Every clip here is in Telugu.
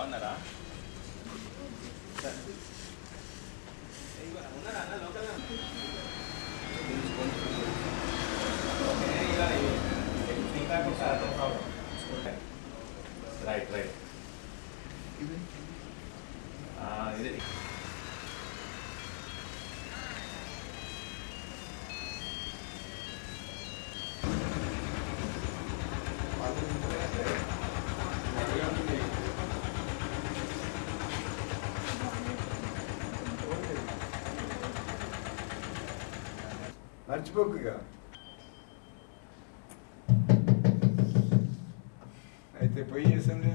బాగున్నారా? రైట్ రైట్ ఇది మర్చిపోకుగా అయితే పోయి అసెంబ్లీ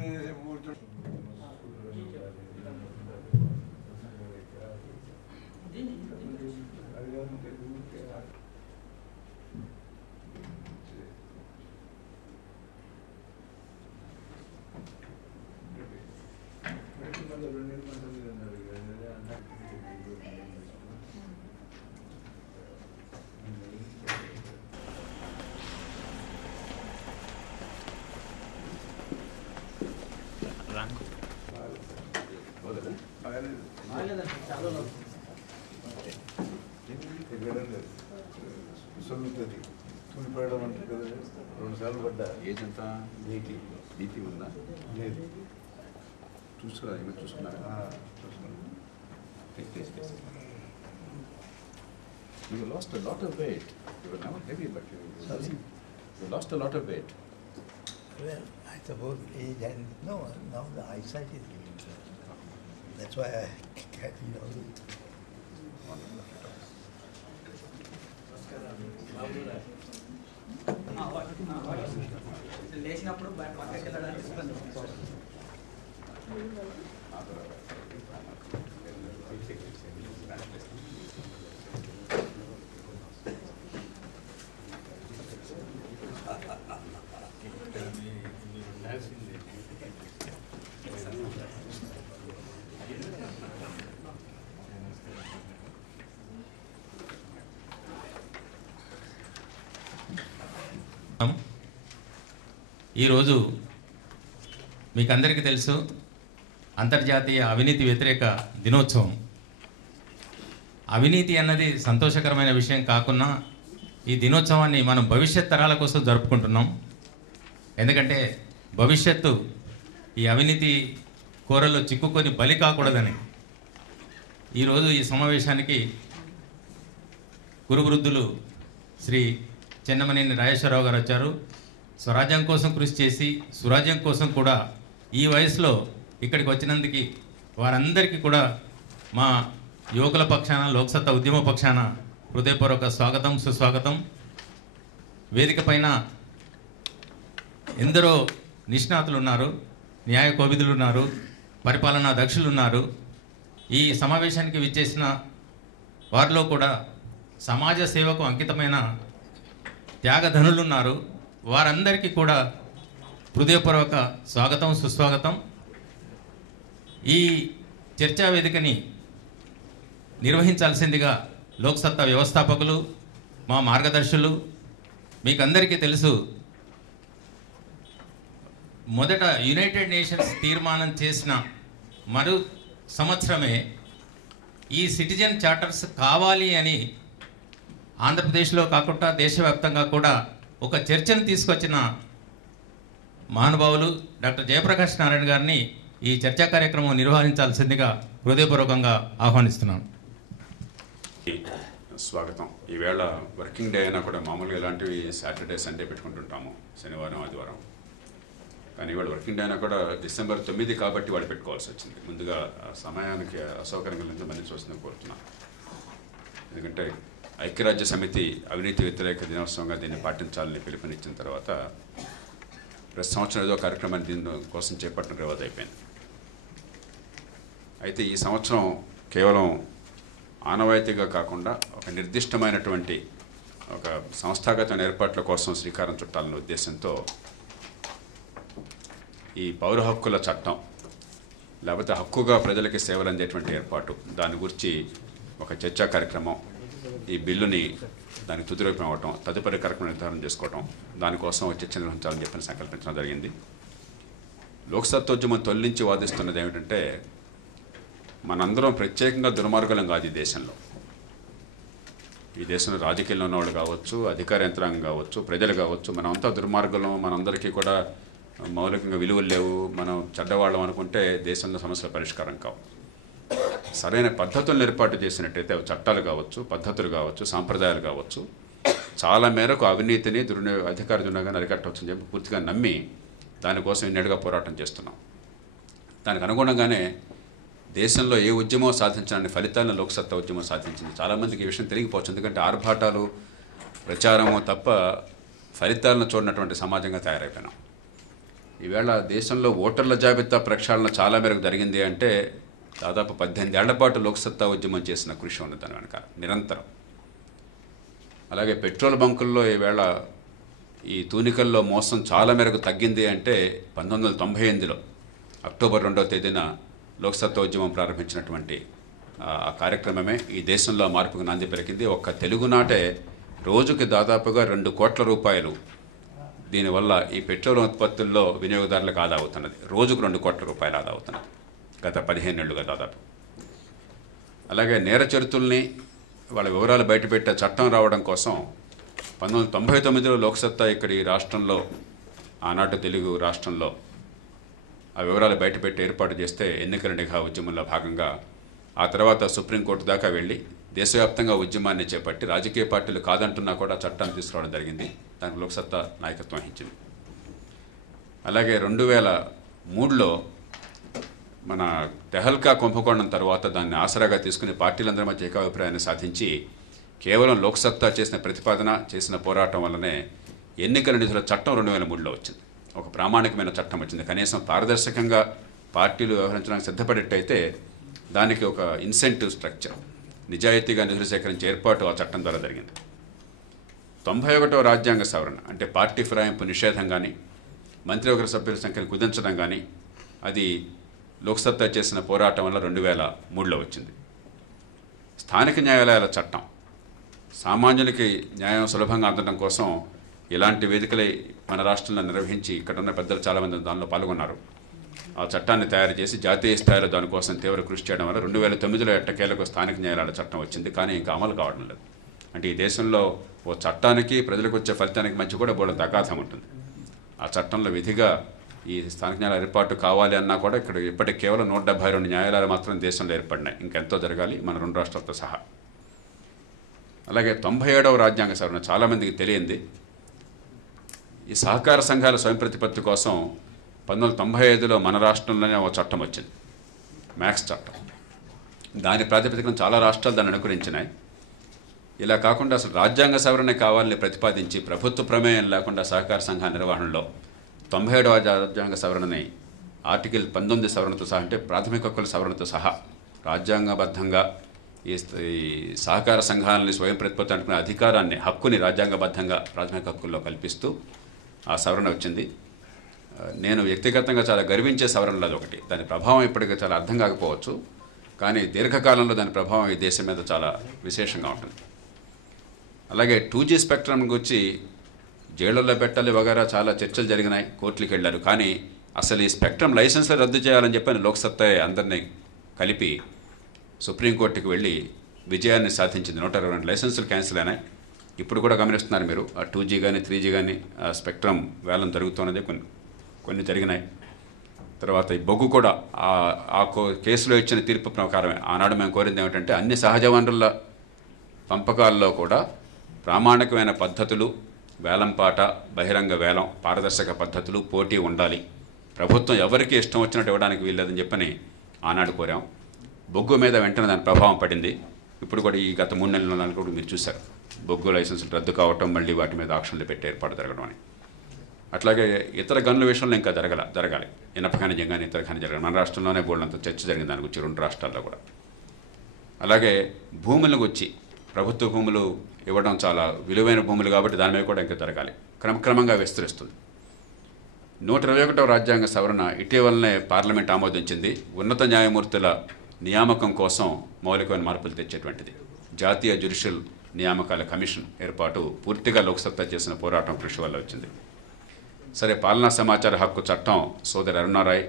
సొల్లుతుంది తునిపడడం అంటే కదా 2 సార్లు పడ్డా. ఏజ్ ఎంత? బీపీ ఉందా? లేదు చూసుకురా, ఏమైనా చూసుకున్నారా? You lost a lot of weight. You were never heavy, but you lost a lot of weight. Well, I suppose age and no, now the eyesight is giving. That's why I carry all this. లేచినప్పుడు పక్కకి వెళ్ళడానికి ఈరోజు మీకు అందరికీ తెలుసు అంతర్జాతీయ అవినీతి వ్యతిరేక దినోత్సవం. అవినీతి అన్నది సంతోషకరమైన విషయం కాకున్నా ఈ దినోత్సవాన్ని మనం భవిష్యత్ తరాల కోసం జరుపుకుంటున్నాం. ఎందుకంటే భవిష్యత్తు ఈ అవినీతి కోరల్లో చిక్కుకొని బలి కాకూడదని ఈరోజు ఈ సమావేశానికి గురువృద్ధులు శ్రీ చెన్నమనేని రాజేశ్వరరావు గారు వచ్చారు. స్వరాజ్యం కోసం కృషి చేసి సురాజ్యం కోసం కూడా ఈ వయసులో ఇక్కడికి వచ్చినందుకు వారందరికీ కూడా మా యువకుల పక్షాన లోక్సత్తా ఉద్యమ పక్షాన హృదయపూర్వక స్వాగతం సుస్వాగతం. వేదిక పైన ఎందరో నిష్ణాతులు ఉన్నారు, న్యాయ కోవిదులు ఉన్నారు, పరిపాలనా దక్షులు ఉన్నారు. ఈ సమావేశానికి విచ్చేసిన వారిలో కూడా సమాజ సేవకు అంకితమైన త్యాగధనులు ఉన్నారు. వారందరికీ కూడా హృదయపూర్వక స్వాగతం సుస్వాగతం. ఈ చర్చా వేదికని నిర్వహించాల్సిందిగా లోక్సత్తా వ్యవస్థాపకులు మా మార్గదర్శులు మీకు అందరికీ తెలుసు. మొదట యునైటెడ్ నేషన్స్ తీర్మానం చేసిన మరు సంవత్సరమే ఈ సిటిజన్ చార్టర్స్ కావాలి అని ఆంధ్రప్రదేశ్లో కాకుండా దేశవ్యాప్తంగా కూడా ఒక చర్చను తీసుకొచ్చిన మహానుభావులు డాక్టర్ జయప్రకాష్ నారాయణ గారిని ఈ చర్చా కార్యక్రమం నిర్వహించాల్సిందిగా హృదయపూర్వకంగా ఆహ్వానిస్తున్నాను. స్వాగతం. ఈవేళ వర్కింగ్ డే అయినా కూడా మామూలుగా ఇలాంటివి సాటర్డే సండే పెట్టుకుంటుంటాము, శనివారం ఆదివారం. కానీ ఇవాళ వర్కింగ్ డే అయినా కూడా డిసెంబర్ 9 కాబట్టి వాళ్ళు పెట్టుకోవాల్సి వచ్చింది. ముందుగా సమయానికి అసౌకర్యంగా మన్నించి వస్తుందని కోరుతున్నాను. ఎందుకంటే ఐక్యరాజ్య సమితి అవినీతి వ్యతిరేక దినోత్సవంగా దీన్ని పాటించాలని పిలుపునిచ్చిన తర్వాత ప్రతి సంవత్సరం ఏదో కార్యక్రమాన్ని దీని కోసం చేపట్టడం తర్వాత అయిపోయింది. అయితే ఈ సంవత్సరం కేవలం ఆనవాయితీగా కాకుండా ఒక నిర్దిష్టమైనటువంటి ఒక సంస్థాగత ఏర్పాట్ల కోసం శ్రీకారం చుట్టాలనే ఉద్దేశంతో ఈ పౌర హక్కుల చట్టం లేకపోతే హక్కుగా ప్రజలకి సేవలు అందేటువంటి ఏర్పాటు దాని గురించి ఒక చర్చా కార్యక్రమం, ఈ బిల్లుని దానికి తుదిరూపం అవ్వటం, తదుపరి కార్యక్రమం నిర్ధారణ చేసుకోవటం, దానికోసం చర్చ నిర్వహించాలని చెప్పి సంకల్పించడం జరిగింది. లోక్సత్తోద్యమం తొలగించి వాదిస్తున్నది ఏమిటంటే మనందరం ప్రత్యేకంగా దుర్మార్గులం కాదు ఈ దేశంలో. ఈ దేశంలో రాజకీయాల్లో ఉన్నవాళ్ళు కావచ్చు, అధికార యంత్రాంగం కావచ్చు, ప్రజలు కావచ్చు, మనమంతా దుర్మార్గులం, మనందరికీ కూడా మౌలికంగా విలువలు లేవు, మనం చెడ్డవాళ్ళం అనుకుంటే దేశంలో సమస్యల పరిష్కారం కావు. సరైన పద్ధతులను ఏర్పాటు చేసినట్టయితే అవి చట్టాలు కావచ్చు, పద్ధతులు కావచ్చు, సాంప్రదాయాలు కావచ్చు, చాలా మేరకు అవినీతిని అధికార దుర్వినియోగాన్ని అరికట్టవచ్చని చెప్పి పూర్తిగా నమ్మి దానికోసం ఇన్నేళ్ళుగా పోరాటం చేస్తున్నాం. దానికి అనుగుణంగానే దేశంలో ఏ ఉద్యమం సాధించడానికి ఫలితాలను లోక్సత్తా ఉద్యమం సాధించింది. చాలామందికి ఈ విషయం తెలియకపోవచ్చు, ఎందుకంటే ఆర్భాటాలు ప్రచారము తప్ప ఫలితాలను చూడనటువంటి సమాజంగా తయారైపోయినాం. ఈవేళ దేశంలో ఓటర్ల జాబితా ప్రక్షాళన చాలా మేరకు జరిగింది అంటే దాదాపు 18 ఏళ్ల పాటు లోక్సత్తా ఉద్యమం చేసిన కృషి ఉంది దాని వెనక నిరంతరం. అలాగే పెట్రోల్ బంకుల్లో ఈవేళ ఈ తూనికల్లో మోసం చాలా మేరకు తగ్గింది అంటే 1998లో అక్టోబర్ 2వ తేదీన లోక్సత్తా ఉద్యమం ప్రారంభించినటువంటి ఆ కార్యక్రమమే ఈ దేశంలో మార్పుకు నాంది పలికింది. ఒక్క తెలుగునాటే రోజుకి దాదాపుగా 2 కోట్ల రూపాయలు దీనివల్ల ఈ పెట్రోల్ ఉత్పత్తుల్లో వినియోగదారులకు ఆదా అవుతున్నది. రోజుకు 2 కోట్ల రూపాయలు ఆదా అవుతున్నది గత 15 ఏళ్లుగా దాదాపు. అలాగే నేర చరిత్రల్ని వాళ్ళ వివరాలు బయటపెట్టే చట్టం రావడం కోసం 1999లో లోక్సత్తా ఇక్కడ ఈ రాష్ట్రంలో, ఆనాటి తెలుగు రాష్ట్రంలో ఆ వివరాలు బయటపెట్టి ఏర్పాటు చేస్తే ఎన్నికల నిఘా ఉద్యమంలో భాగంగా ఆ తర్వాత సుప్రీంకోర్టు దాకా వెళ్ళి దేశవ్యాప్తంగా ఉద్యమాన్ని చేపట్టి రాజకీయ పార్టీలు కాదంటున్నా కూడా చట్టాన్ని తీసుకురావడం జరిగింది. దానికి లోక్సత్తా నాయకత్వం వహించింది. అలాగే 2003లో మన తెహల్కా కుంభకోణం తర్వాత దాన్ని ఆసరాగా తీసుకుని పార్టీలందరి మధ్య ఏకాభిప్రాయాన్ని సాధించి కేవలం లోక్సత్తా చేసిన ప్రతిపాదన, చేసిన పోరాటం వల్లనే ఎన్నికల నిధుల చట్టం 2003లో వచ్చింది. ఒక ప్రామాణికమైన చట్టం వచ్చింది. కనీసం పారదర్శకంగా పార్టీలు వ్యవహరించడానికి సిద్ధపడేట్టయితే దానికి ఒక ఇన్సెంటివ్ స్ట్రక్చర్, నిజాయితీగా నిధులు సేకరించే ఏర్పాటు ఆ చట్టం ద్వారా జరిగింది. 91వ రాజ్యాంగ సవరణ అంటే పార్టీ ఫిరాయింపు నిషేధం కానీ, మంత్రివర్గ సభ్యుల సంఖ్యను కుదించడం కానీ అది లోక్సత్తా చేసిన పోరాటం వల్ల 2003లో వచ్చింది. స్థానిక న్యాయాలయాల చట్టం సామాన్యులకి న్యాయం సులభంగా అందడం కోసం ఇలాంటి వేదికలే మన రాష్ట్రంలో నిర్వహించి ఇక్కడ ఉన్న పెద్దలు చాలామంది దానిలో పాల్గొన్నారు. ఆ చట్టాన్ని తయారు చేసి జాతీయ స్థాయిలో దానికోసం తీవ్ర కృషి చేయడం వల్ల 2009లో ఎట్టకేలకు స్థానిక న్యాయాలయాల చట్టం వచ్చింది. కానీ ఇంకా అమలు కావడం లేదు. అంటే ఈ దేశంలో ఓ చట్టానికి ప్రజలకు వచ్చే ఫలితానికి మధ్య కూడా బోల్డంత అగాధం ఉంటుంది. ఆ చట్టంలో విధిగా ఈ స్థానిక న్యాయాలయ ఏర్పాటు కావాలి అన్నా కూడా ఇక్కడ ఇప్పటికి కేవలం 172 న్యాయాలయాలు మాత్రం దేశంలో ఏర్పడినాయి. ఇంకెంతో జరగాలి మన 2 రాష్ట్రాలతో సహా. అలాగే 97వ రాజ్యాంగ సవరణ చాలామందికి తెలియంది. ఈ సహకార సంఘాల స్వయం ప్రతిపత్తి కోసం 1995లో మన రాష్ట్రంలోనే ఒక చట్టం వచ్చింది, మ్యాక్స్ చట్టం. దాని ప్రాతిపదికన చాలా రాష్ట్రాలు దాన్ని అనుకరించినాయి. ఇలా కాకుండా అసలు రాజ్యాంగ సవరణ కావాలని ప్రతిపాదించి ప్రభుత్వ ప్రమేయం లేకుండా సహకార సంఘాల నిర్వహణలో 97వ రాజ్యాంగ సవరణని ఆర్టికల్ 19 సవరణతో సహా, అంటే ప్రాథమిక హక్కుల సవరణతో సహా రాజ్యాంగబద్ధంగా ఈ సహకార సంఘాలని స్వయం ప్రతిపత్తి అనుకునే అధికారాన్ని, హక్కుని రాజ్యాంగబద్ధంగా ప్రాథమిక హక్కుల్లో కల్పిస్తూ ఆ సవరణ వచ్చింది. నేను వ్యక్తిగతంగా చాలా గర్వించే సవరణలు అదొకటి. దాని ప్రభావం ఇప్పటికీ చాలా అర్థం కాకపోవచ్చు, కానీ దీర్ఘకాలంలో దాని ప్రభావం ఈ దేశం మీద చాలా విశేషంగా ఉంటుంది. అలాగే 2G స్పెక్ట్రమ్ గురించి జైళ్ళల్లో పెట్టాలి వగైరా చాలా చర్చలు జరిగినాయి, కోర్టులకు వెళ్ళారు. కానీ అసలు ఈ స్పెక్ట్రమ్ లైసెన్స్లు రద్దు చేయాలని చెప్పని లోక్సత్తా అందరినీ కలిపి సుప్రీంకోర్టుకి వెళ్ళి విజయాన్ని సాధించింది. 122 లైసెన్సులు క్యాన్సిల్ అయినాయి. ఇప్పుడు కూడా గమనిస్తున్నారు మీరు, ఆ 2G కానీ 3G కానీ ఆ స్పెక్ట్రమ్ వేలం జరుగుతున్నది, కొన్ని జరిగినాయి. తర్వాత ఈ బొగ్గు కూడా ఆ కేసులో ఇచ్చిన తీర్పు ప్రకారమే ఆనాడు మేము కోరింది ఏమిటంటే అన్ని సహజ వనరుల పంపకాల్లో కూడా ప్రామాణికమైన పద్ధతులు, వేలంపాట, బహిరంగ వేలం, పారదర్శక పద్ధతులు, పోటీ ఉండాలి. ప్రభుత్వం ఎవరికి ఇష్టం వచ్చినట్టు ఇవ్వడానికి వీల్లేదని చెప్పని ఆనాడు కోరాం. బొగ్గు మీద వెంటనే దాని ప్రభావం పడింది. ఇప్పుడు కూడా ఈ గత 3 నెలల కూడా మీరు చూశారు, బొగ్గు లైసెన్సులు రద్దు కావటం, మళ్ళీ వాటి మీద ఆక్షన్లు పెట్టే ఏర్పాటు జరగడం అని. అట్లాగే ఇతర గనుల విషయంలో ఇంకా జరగాలి. ఇనప ఖనిజం కానీ ఇతర ఖనిజాలు కానీ మన రాష్ట్రంలోనే బోల్డంత చర్చ జరిగింది దాని గురించి 2 రాష్ట్రాల్లో కూడా. అలాగే భూములకు వచ్చి ప్రభుత్వ భూములు ఇవ్వడం చాలా విలువైన భూములు కాబట్టి దాని మీద కూడా ఇంకా జరగాలి. క్రమక్రమంగా విస్తరిస్తుంది. 121వ రాజ్యాంగ సవరణ ఇటీవలనే పార్లమెంట్ ఆమోదించింది. ఉన్నత న్యాయమూర్తుల నియామకం కోసం మౌలికమైన మార్పులు తెచ్చేటువంటిది. జాతీయ జ్యుడిషియల్ నియామకాల కమిషన్ ఏర్పాటు పూర్తిగా లోక్సత్తా చేసిన పోరాటం కృషి వల్ల వచ్చింది. సరే, పాలనా సమాచార హక్కు చట్టం సోదరి అరుణారాయ్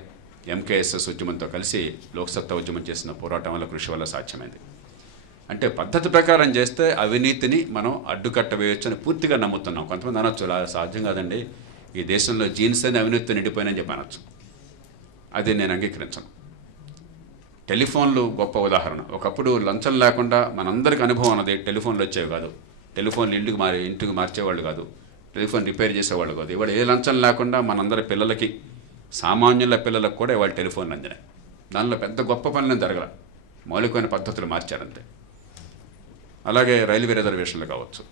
ఎంకేఎస్ఎస్ ఉద్యమంతో కలిసి లోక్సత్తా ఉద్యమం చేసిన పోరాటం వల్ల, కృషి వల్ల సాధ్యమైంది. అంటే పద్ధతి ప్రకారం చేస్తే అవినీతిని మనం అడ్డుకట్ట వేయొచ్చని పూర్తిగా నమ్ముతున్నాం. కొంతమంది అనొచ్చు, అలా సాధ్యం కాదండి, ఈ దేశంలో జీన్స్ అని అవినీతితో నిండిపోయినని చెప్పి అనొచ్చు. అది నేను అంగీకరించను. టెలిఫోన్లు గొప్ప ఉదాహరణ. ఒకప్పుడు లంచం లేకుండా మనందరికీ అనుభవం అన్నది. టెలిఫోన్లు వచ్చేవి కాదు, టెలిఫోన్లు ఇంటికి మార్చేవాళ్ళు కాదు, టెలిఫోన్ రిపేర్ చేసేవాళ్ళు కాదు. ఇవాళ ఏ లంచం లేకుండా మనందరి పిల్లలకి, సామాన్యుల పిల్లలకు కూడా ఇవాళ టెలిఫోన్లు అందినాయి. దానిలో పెద్ద గొప్ప పనులను జరగల, మౌలికమైన పద్ధతులు మార్చారంతే. అలాగే రైల్వే రిజర్వేషన్లు కావచ్చు,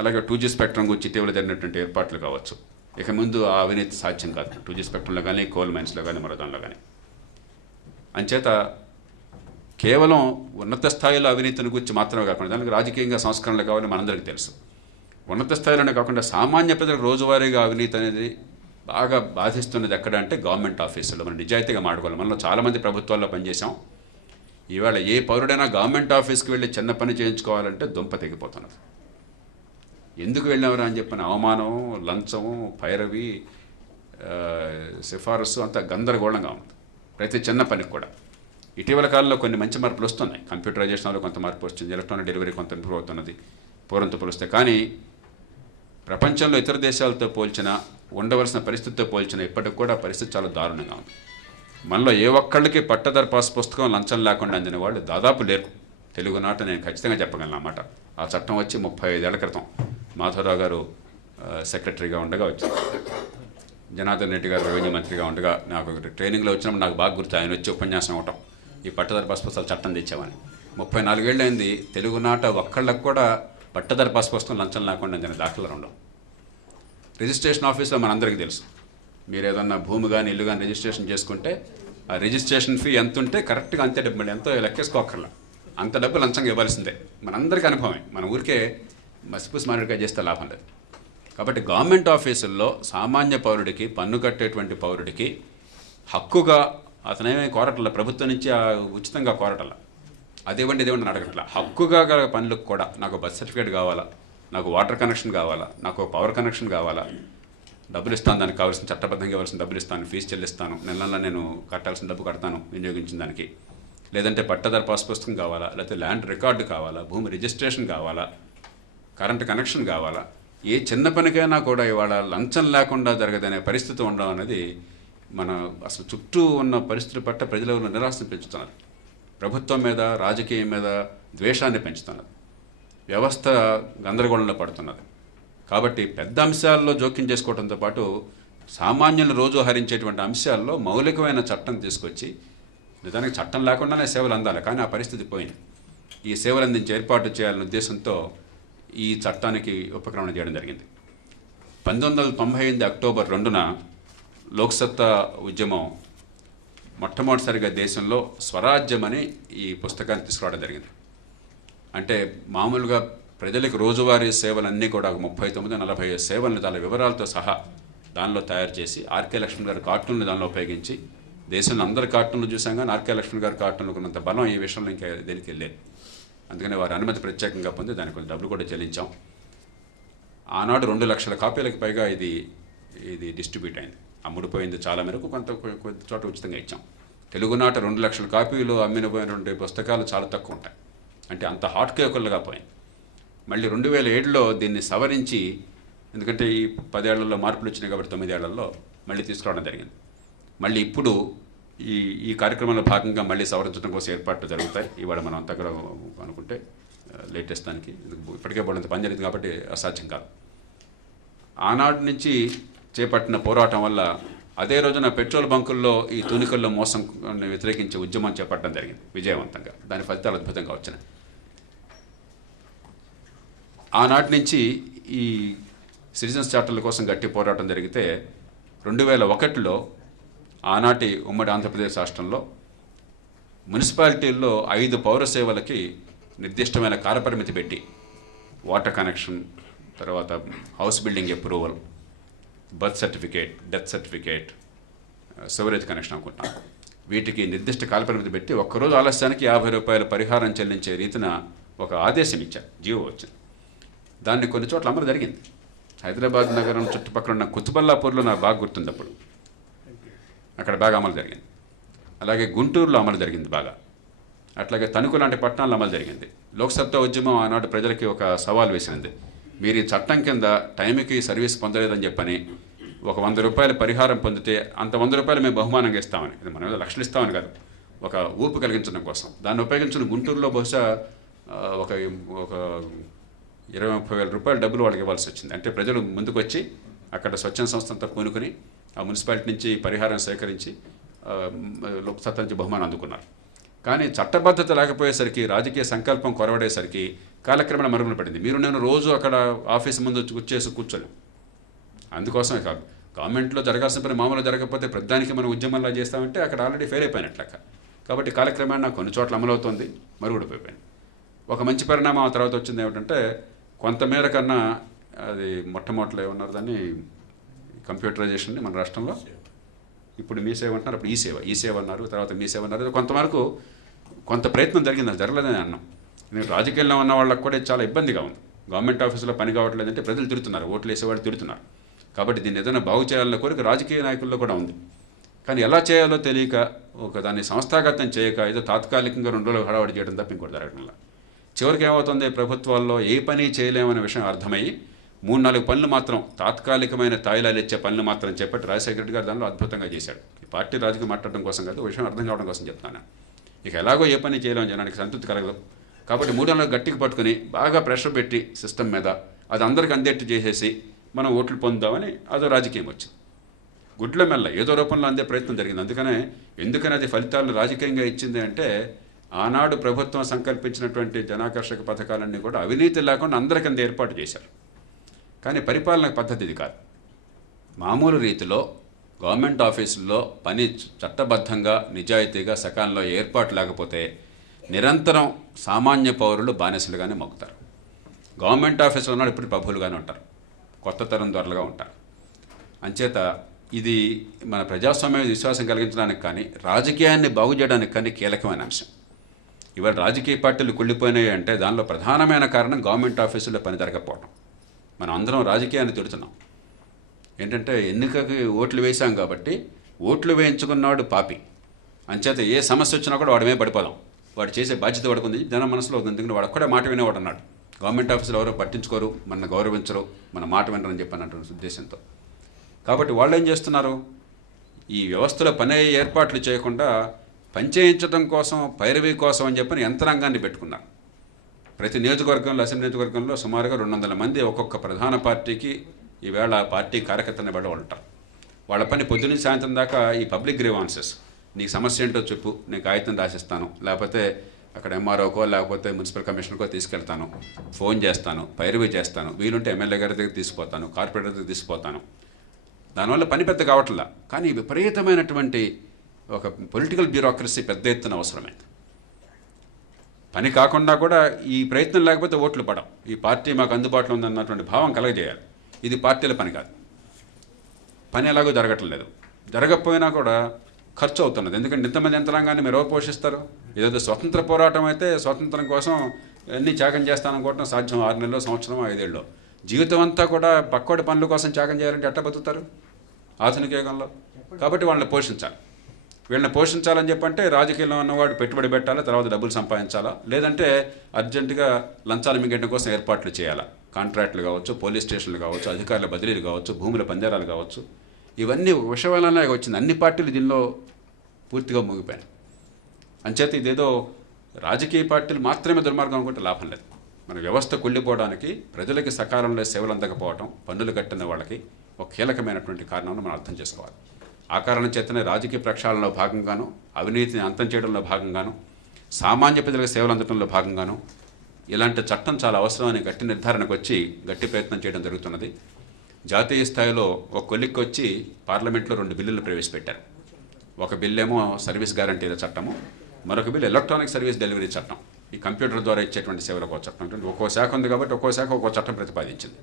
అలాగే 2G స్పెక్ట్రం గురించి ఇటీవల జరిగినటువంటి ఏర్పాట్లు కావచ్చు. ఇక ముందు ఆ అవినీతి సాధ్యం కాదు 2G స్పెక్ట్రంలో కానీ, కోల్ మైన్స్లో కానీ, మరో దానిలో కానీ. అంచేత కేవలం ఉన్నత స్థాయిలో అవినీతిని గురించి మాత్రమే కాకుండా దానికి రాజకీయంగా సంస్కరణలు కావాలని మనందరికీ తెలుసు. ఉన్నత స్థాయిలోనే కాకుండా సామాన్య ప్రజలకు రోజువారీగా అవినీతి అనేది బాగా బాధిస్తున్నది ఎక్కడ అంటే గవర్నమెంట్ ఆఫీసులో. మనం నిజాయితీగా మాట్లాడుకోవాలి. మనలో చాలామంది ప్రభుత్వాల్లో పనిచేసాం. ఇవాళ ఏ పౌరుడైనా గవర్నమెంట్ ఆఫీస్కి వెళ్ళి చిన్న పని చేయించుకోవాలంటే దుంప తెగిపోతున్నది. ఎందుకు వెళ్ళినవరా అని చెప్పిన అవమానం, లంచము, పైరవి, సిఫారసు అంతా గందరగోళంగా ఉంది ప్రతి చిన్న పనికి కూడా. ఇటీవల కాలంలో కొన్ని మంచి మార్పులు వస్తున్నాయి. కంప్యూటరైజేషన్లో కొంత మార్పు వస్తుంది, ఎలక్ట్రానిక్ డెలివరీ కొంత ఇంప్రూవ్ అవుతున్నది పూర్వంతో పోలిస్తే. కానీ ప్రపంచంలో ఇతర దేశాలతో పోల్చిన, ఉండవలసిన పరిస్థితితో పోల్చిన ఇప్పటికి కూడా పరిస్థితి చాలా దారుణంగా ఉంది. మనలో ఏ ఒక్కళ్ళకి పట్టదారు పాస్ పుస్తకం లంచం లేకుండా అందిన వాళ్ళు దాదాపు లేరు. తెలుగునాట నేను ఖచ్చితంగా చెప్పగలను అన్నమాట. ఆ చట్టం వచ్చి 35 ఏళ్ల క్రితం మాధవరావు గారు సెక్రటరీగా ఉండగా వచ్చింది. జనార్దన్ రెడ్డి గారు రెవెన్యూ మంత్రిగా ఉండగా నాకు ట్రైనింగ్లో వచ్చినప్పుడు నాకు బాగా గుర్తు, ఆయన వచ్చి ఉపన్యాసం ఇవ్వటం, ఈ పట్టదారు పాస్ పుస్తకాలు చట్టం తెచ్చామని. 34 ఏళ్ళు అయింది. తెలుగునాట ఒక్కళ్ళకు కూడా పట్టదారు పాస్ పుస్తకం లంచం లేకుండా అందిన దాఖలు ఉండవు. రిజిస్ట్రేషన్ ఆఫీస్లో మనందరికీ తెలుసు, మీరు ఏదన్నా భూమి కానీ ఇల్లు కానీ రిజిస్ట్రేషన్ చేసుకుంటే ఆ రిజిస్ట్రేషన్ ఫీ ఎంత ఉంటే కరెక్ట్గా అంతే డబ్బు, మళ్ళీ ఎంతో లెక్కేసుకోకర్లా, అంత డబ్బు లంచంగా ఇవ్వాల్సిందే. మనందరికీ అనుభవమే. మన ఊరికే మసిపూసి మామిడికాయ చేస్తే లాభం లేదు. కాబట్టి గవర్నమెంట్ ఆఫీసుల్లో సామాన్య పౌరుడికి, పన్ను కట్టేటువంటి పౌరుడికి హక్కుగా అతనేమీ కోరటల్లా, ప్రభుత్వం నుంచి ఉచితంగా కోరటల్లా, అదేవండి ఇదేవండి అడగట్లా, హక్కుగా గల పనులకు కూడా నాకు బర్త్ సర్టిఫికేట్ కావాలా, నాకు వాటర్ కనెక్షన్ కావాలా, నాకు పవర్ కనెక్షన్ కావాలా, డబ్బులు ఇస్తాను, దానికి కావాల్సిన చట్టబద్ధంగా ఇవ్వాల్సిన డబ్బులు ఇస్తాను, ఫీజు చెల్లిస్తాను, నెల నేను కట్టాల్సిన డబ్బు కడతాను వినియోగించిన దానికి, లేదంటే పట్టదారు పాస్ పుస్తకం కావాలా, లేకపోతే ల్యాండ్ రికార్డు కావాలా, భూమి రిజిస్ట్రేషన్ కావాలా, కరెంటు కనెక్షన్ కావాలా, ఏ చిన్న పనికైనా కూడా ఇవాళ లంచం లేకుండా జరగదనే పరిస్థితి ఉండడం అనేది మన అసలు చుట్టూ ఉన్న పరిస్థితుల పట్ల ప్రజల నిరాశను పెంచుతున్నారు. ప్రభుత్వం మీద, రాజకీయం మీద ద్వేషాన్ని పెంచుతున్నది. వ్యవస్థ గందరగోళంలో పడుతున్నది. కాబట్టి పెద్ద అంశాల్లో జోక్యం చేసుకోవడంతో పాటు సామాన్యులు రోజు హరించేటువంటి అంశాల్లో మౌలికమైన చట్టం తీసుకొచ్చి, నిజానికి చట్టం లేకుండానే సేవలు అందాలి, కానీ ఆ పరిస్థితి పోయింది. ఈ సేవలు అందించే ఏర్పాటు చేయాలనే ఉద్దేశంతో ఈ చట్టానికి ఉపక్రమణ చేయడం జరిగింది. 1998 అక్టోబర్ 2న లోక్సత్తా ఉద్యమం మొట్టమొదటిసారిగా దేశంలో స్వరాజ్యం అని ఈ పుస్తకాన్ని తీసుకురావడం జరిగింది. అంటే మామూలుగా ప్రజలకు రోజువారీ సేవలన్నీ కూడా 39-40 సేవలను దాని వివరాలతో సహా దానిలో తయారు చేసి, ఆర్కే లక్ష్మణ్ గారి కార్టూన్లు దానిలో ఉపయోగించి, దేశంలో అందరి కార్టూన్లు చూసాం కానీ ఆర్కే లక్ష్మణ్ గారి కార్టూన్లకు ఉన్నంత బలం ఈ విషయంలో ఇంకా దేనికి వెళ్ళలేదు. అందుకని వారి అనుమతి ప్రత్యేకంగా పొంది దానికి కొంచెం డబ్బులు కూడా చెల్లించాం. ఆనాడు 2 లక్షల కాపీలకు పైగా ఇది డిస్ట్రిబ్యూట్ అయింది. అమ్ముడుపోయింది చాలా మేరకు, కొంత చోట ఉచితంగా ఇచ్చాం. తెలుగునాట 2 లక్షల కాపీలు అమ్మినపోయినటువంటి పుస్తకాలు చాలా తక్కువ ఉంటాయి. అంటే అంత హాట్ కేకులుగా పోయింది. మళ్ళీ 2007లో దీన్ని సవరించి, ఎందుకంటే ఈ 10 ఏళ్లలో మార్పులు వచ్చినాయి కాబట్టి 9 ఏళ్లలో మళ్ళీ తీసుకురావడం జరిగింది. మళ్ళీ ఇప్పుడు ఈ కార్యక్రమంలో భాగంగా మళ్ళీ సవరించడం కోసం ఏర్పాట్లు జరుగుతాయి. ఇవాళ మనం అంతా కూడా అనుకుంటే లేటెస్ట్ దానికి ఇప్పటికే పడినంత పని జరిగింది కాబట్టి అసాధ్యం కాదు. ఆనాటి నుంచి చేపట్టిన పోరాటం వల్ల అదే రోజున పెట్రోల్ బంకుల్లో ఈ తూనికల్లో మోసం వ్యతిరేకించే ఉద్యమం చేపట్టడం జరిగింది విజయవంతంగా. దాని ఫలితాలు అద్భుతంగా వచ్చినాయి. ఆనాటి నుంచి ఈ సిటిజన్స్ చార్టర్ల కోసం గట్టి పోరాటం జరిగితే 2001లో ఆనాటి ఉమ్మడి ఆంధ్రప్రదేశ్ రాష్ట్రంలో మున్సిపాలిటీల్లో 5 పౌర సేవలకి నిర్దిష్టమైన కాలపరిమితి పెట్టి, వాటర్ కనెక్షన్, తర్వాత house building approval, birth certificate, death certificate, sewerage connection అనుకుంటాం, వీటికి నిర్దిష్ట కాలపరిమితి పెట్టి ఒక్కరోజు ఆలస్యానికి 50 రూపాయల పరిహారం చెల్లించే రీతిన ఒక ఆదేశం ఇచ్చారు, జీవో వచ్చింది. దాన్ని కొన్ని చోట్ల అమలు జరిగింది. హైదరాబాద్ నగరం చుట్టుపక్కల ఉన్న కుతుబల్లాపూర్లో నాకు బాగా గుర్తుంది అప్పుడు. అక్కడ బాగా అమలు జరిగింది. అలాగే గుంటూరులో అమలు జరిగింది బాగా. అట్లాగే తణుకు లాంటి పట్టణాల్లో అమలు జరిగింది. లోక్సత్తా ఉద్యమం ఆనాడు ప్రజలకి ఒక సవాల్ వేసింది. మీరు ఈ చట్టం కింద టైంకి సర్వీస్ పొందలేదని చెప్పని ఒక 100 రూపాయల పరిహారం పొందితే అంత 100 రూపాయలు మేము బహుమానంగా ఇస్తామని. ఇది మనం ఏదో లక్షలు ఇస్తామని కాదు, ఒక ఊపు కలిగించడం కోసం. దాన్ని ఉపయోగించిన గుంటూరులో బహుశా ఒక 20-30 వేల రూపాయల డబ్బులు వాళ్ళకి ఇవ్వాల్సి వచ్చింది. అంటే ప్రజలు ముందుకు వచ్చి అక్కడ స్వచ్ఛంద సంస్థంతా పూనుకొని ఆ మున్సిపాలిటీ నుంచి పరిహారం సేకరించి లోక్సత్తా నుంచి బహుమానం అందుకున్నారు. కానీ చట్టబద్ధత లేకపోయేసరికి, రాజకీయ సంకల్పం కొరవడేసరికి కాలక్రమేణా మరుగున పడింది. మీరు నేను రోజు అక్కడ ఆఫీస్ ముందు వచ్చేసి కూర్చోలేం. అందుకోసమే కాదు, గవర్నమెంట్లో జరగాల్సిన పని మామూలుగా జరగకపోతే ప్రతిదానికి మనం ఉద్యమంలా చేస్తామంటే అక్కడ ఆల్రెడీ ఫెయిల్ అయిపోయినట్లెక్క. కాబట్టి కాలక్రమేణా కొన్ని చోట్ల అమలవుతోంది, మరుగుడిపోయిపోయింది. ఒక మంచి పరిణామం ఆ తర్వాత వచ్చింది ఏమిటంటే, కొంతమేర కన్నా అది మొట్టమొదటిలో ఏమన్నారు దాన్ని, కంప్యూటరైజేషన్ని మన రాష్ట్రంలో ఇప్పుడు మీ సేవ అంటున్నారు, అప్పుడు ఈ సేవ అన్నారు, తర్వాత మీ సేవ అన్నారు. కొంతవరకు కొంత ప్రయత్నం జరిగింది, అది జరగలేదని అన్నాం. నేను రాజకీయాల్లో ఉన్న వాళ్ళకి కూడా చాలా ఇబ్బందిగా ఉంది. గవర్నమెంట్ ఆఫీసులో పని కావట్లేదంటే ప్రజలు తిడుతున్నారు, ఓట్లు వేసేవాళ్ళు తిడుతున్నారు. కాబట్టి దీన్ని ఏదైనా బాగు చేయాలన్న కోరిక రాజకీయ నాయకుల్లో కూడా ఉంది. కానీ ఎలా చేయాలో తెలియక, దాన్ని సంస్థాగతం చేయక, ఏదో తాత్కాలికంగా 2 రోజులు హడావడి చేయడం తప్ప ఇంకోటి జరగడంలా. చివరికి ఏమవుతుంది, ప్రభుత్వాల్లో ఏ పని చేయలేమనే విషయం అర్థమయ్యి 3-4 పనులు మాత్రం, తాత్కాలికమైన తాయిలాలు ఇచ్చే పనులు మాత్రం చెప్పట్టి రాజశేఖర రెడ్డి గారు దానిలో అద్భుతంగా చేశాడు. ఈ పార్టీ రాజకీయం మాట్లాడడం కోసం కాదు, విషయం అర్థం కావడం కోసం చెప్తాను. ఇక ఎలాగో ఏ పని చేయలేమని జనానికి సంతృప్తి కలగదు. కాబట్టి 3 నెలలు గట్టికి పట్టుకుని బాగా ప్రెషర్ పెట్టి సిస్టమ్ మీద అది అందరికి అందేట్టు చేసేసి మనం ఓట్లు పొందుదామని అదో రాజకీయం వచ్చింది. గుడ్ల మెల్ల ఏదో రూపంలో అందే ప్రయత్నం జరిగింది. ఎందుకని అది ఫలితాలు రాజకీయంగా ఇచ్చింది అంటే, ఆనాడు ప్రభుత్వం సంకల్పించినటువంటి జనాకర్షక పథకాలన్నీ కూడా అవినీతి లేకుండా అందరికీ అందే ఏర్పాటు చేశారు. కానీ పరిపాలన పద్ధతి ఇది కాదు. మామూలు రీతిలో గవర్నమెంట్ ఆఫీసుల్లో పని చట్టబద్ధంగా, నిజాయితీగా, సకాలంలో ఏర్పాటు లేకపోతే నిరంతరం సామాన్య పౌరులు బానిసలుగానే మొక్కుతారు. గవర్నమెంట్ ఆఫీసులో ఉన్నాడు ఇప్పుడు ప్రభువులుగానే ఉంటారు, కొత్త తరం దొరలుగా ఉంటారు. అంచేత ఇది మన ప్రజాస్వామ్య విశ్వాసం కలిగించడానికి కానీ, రాజకీయాన్ని బాగు చేయడానికి కానీ కీలకమైన అంశం. ఇవాళ రాజకీయ పార్టీలు కుళ్ళిపోయినాయి అంటే దానిలో ప్రధానమైన కారణం గవర్నమెంట్ ఆఫీసుల్లో పని జరగకపోవడం. మనం అందరం రాజకీయాన్ని తిడుతున్నాం. ఏంటంటే ఎన్నికకి ఓట్లు వేశాం కాబట్టి ఓట్లు వేయించుకున్నవాడు పాపి. అంచేత ఏ సమస్య వచ్చినా కూడా వాడి మీద పడిపోదాం, వాడు చేసే బాధ్యత వాడుకుంది జనం మనసులో ఉంది. ఎందుకంటే వాడు ఒక్కడే మాట వినేవాడు అన్నాడు. గవర్నమెంట్ ఆఫీసులు ఎవరో పట్టించుకోరు, మన గౌరవించరు, మన మాట వినరని చెప్పినటువంటి ఉద్దేశంతో. కాబట్టి వాళ్ళు ఏం చేస్తున్నారు, ఈ వ్యవస్థలో పని ఏర్పాట్లు చేయకుండా పనిచేయించడం కోసం, పైరవీ కోసం అని చెప్పని యంత్రాంగాన్ని పెట్టుకున్నారు. ప్రతి నియోజకవర్గంలో, అసెంబ్లీ నియోజకవర్గంలో సుమారుగా 200 మంది ఒక్కొక్క ప్రధాన పార్టీకి ఈవేళ పార్టీ కార్యకర్తని బట్టి వాళ్ళు ఉంటారు. వాళ్ళ పని పొద్దున్న సాయంత్రం దాకా ఈ పబ్లిక్ గ్రీవాన్సెస్, నీకు సమస్య ఏంటో చెప్పు, నేను కాగితం రాసిస్తాను, లేకపోతే అక్కడ ఎంఆర్ఓకో లేకపోతే మున్సిపల్ కమిషనర్కో తీసుకెళ్తాను, ఫోన్ చేస్తాను, పైరవీ చేస్తాను, వీలుంటే ఎమ్మెల్యే గారి దగ్గర తీసుకుపోతాను, కార్పొరేటర్ దగ్గర తీసుకుపోతాను. దానివల్ల పని పెద్ద కావట్లా. కానీ విపరీతమైనటువంటి ఒక పొలిటికల్ బ్యూరోక్రసీ పెద్ద ఎత్తున అవసరమైంది. పని కాకుండా కూడా ఈ ప్రయత్నం లేకపోతే ఓట్లు పడవు. ఈ పార్టీ మాకు అందుబాటులో ఉందన్నటువంటి భావం కలగజేయాలి. ఇది పార్టీల పని కాదు. పని ఎలాగో జరగటం లేదు. జరగకపోయినా కూడా ఖర్చు అవుతున్నది. ఎందుకంటే ఇంతమంది యంత్రాంగాన్ని మీరు ఎవరు పోషిస్తారు? ఏదైతే స్వతంత్ర పోరాటం అయితే స్వాతంత్రం కోసం అన్నీ త్యాగం చేస్తాననుకోవటం సాధ్యం. 6 నెలలో, సంవత్సరం, 5 ఏళ్ళలో. జీవితం అంతా కూడా పక్కోడి పనుల కోసం త్యాగం చేయాలంటే ఎట్లా బతుకుతారు ఆధునిక యుగంలో? కాబట్టి వాళ్ళని పోషించాలి. వీళ్ళని పోషించాలని చెప్పంటే రాజకీయంలో ఉన్నవాడు పెట్టుబడి పెట్టాలా, తర్వాత డబ్బులు సంపాదించాలా, లేదంటే అర్జెంటుగా లంచాలు మింగటం కోసం ఏర్పాట్లు చేయాలా. కాంట్రాక్టులు కావచ్చు, పోలీస్ స్టేషన్లు కావచ్చు, అధికారుల బదిలీలు కావచ్చు, భూముల పందేరాలు కావచ్చు. ఇవన్నీ విషయాలనే వచ్చింది. అన్ని పార్టీలు దీనిలో పూర్తిగా ముగిపోయాయి. అంచేత ఇదేదో రాజకీయ పార్టీలు మాత్రమే దుర్మార్గం అనుకుంటే లాభం లేదు. మన వ్యవస్థ కుళ్ళిపోవడానికి ప్రజలకి సకాలంలో సేవలు అందకపోవడం, పన్నులు కట్టిన వాళ్ళకి ఒక కీలకమైనటువంటి కారణాన్ని మనం అర్థం చేసుకోవాలి. ఆ కారణం చేతనే రాజకీయ ప్రక్షాళనలో భాగంగాను, అవినీతిని అంతం చేయడంలో భాగంగాను, సామాన్య ప్రజలకు సేవలు అందడంలో భాగంగాను ఇలాంటి చట్టం చాలా అవసరమని గట్టి నిర్ధారణకు వచ్చి గట్టి ప్రయత్నం చేయడం జరుగుతున్నది. జాతీయ స్థాయిలో ఒక కొలిక్కి వచ్చి పార్లమెంట్లో 2 బిల్లులు ప్రవేశపెట్టారు. ఒక బిల్లేమో సర్వీస్ గ్యారంటీల చట్టము, మరొక బిల్లు ఎలక్ట్రానిక్ సర్వీస్ డెలివరీ చట్టం. ఈ కంప్యూటర్ ద్వారా ఇచ్చేటువంటి సేవలకు ఒక చట్టం. ఒక్కో శాఖ ఉంది కాబట్టి ఒక్కో శాఖ ఒక్కో చట్టం ప్రతిపాదించింది.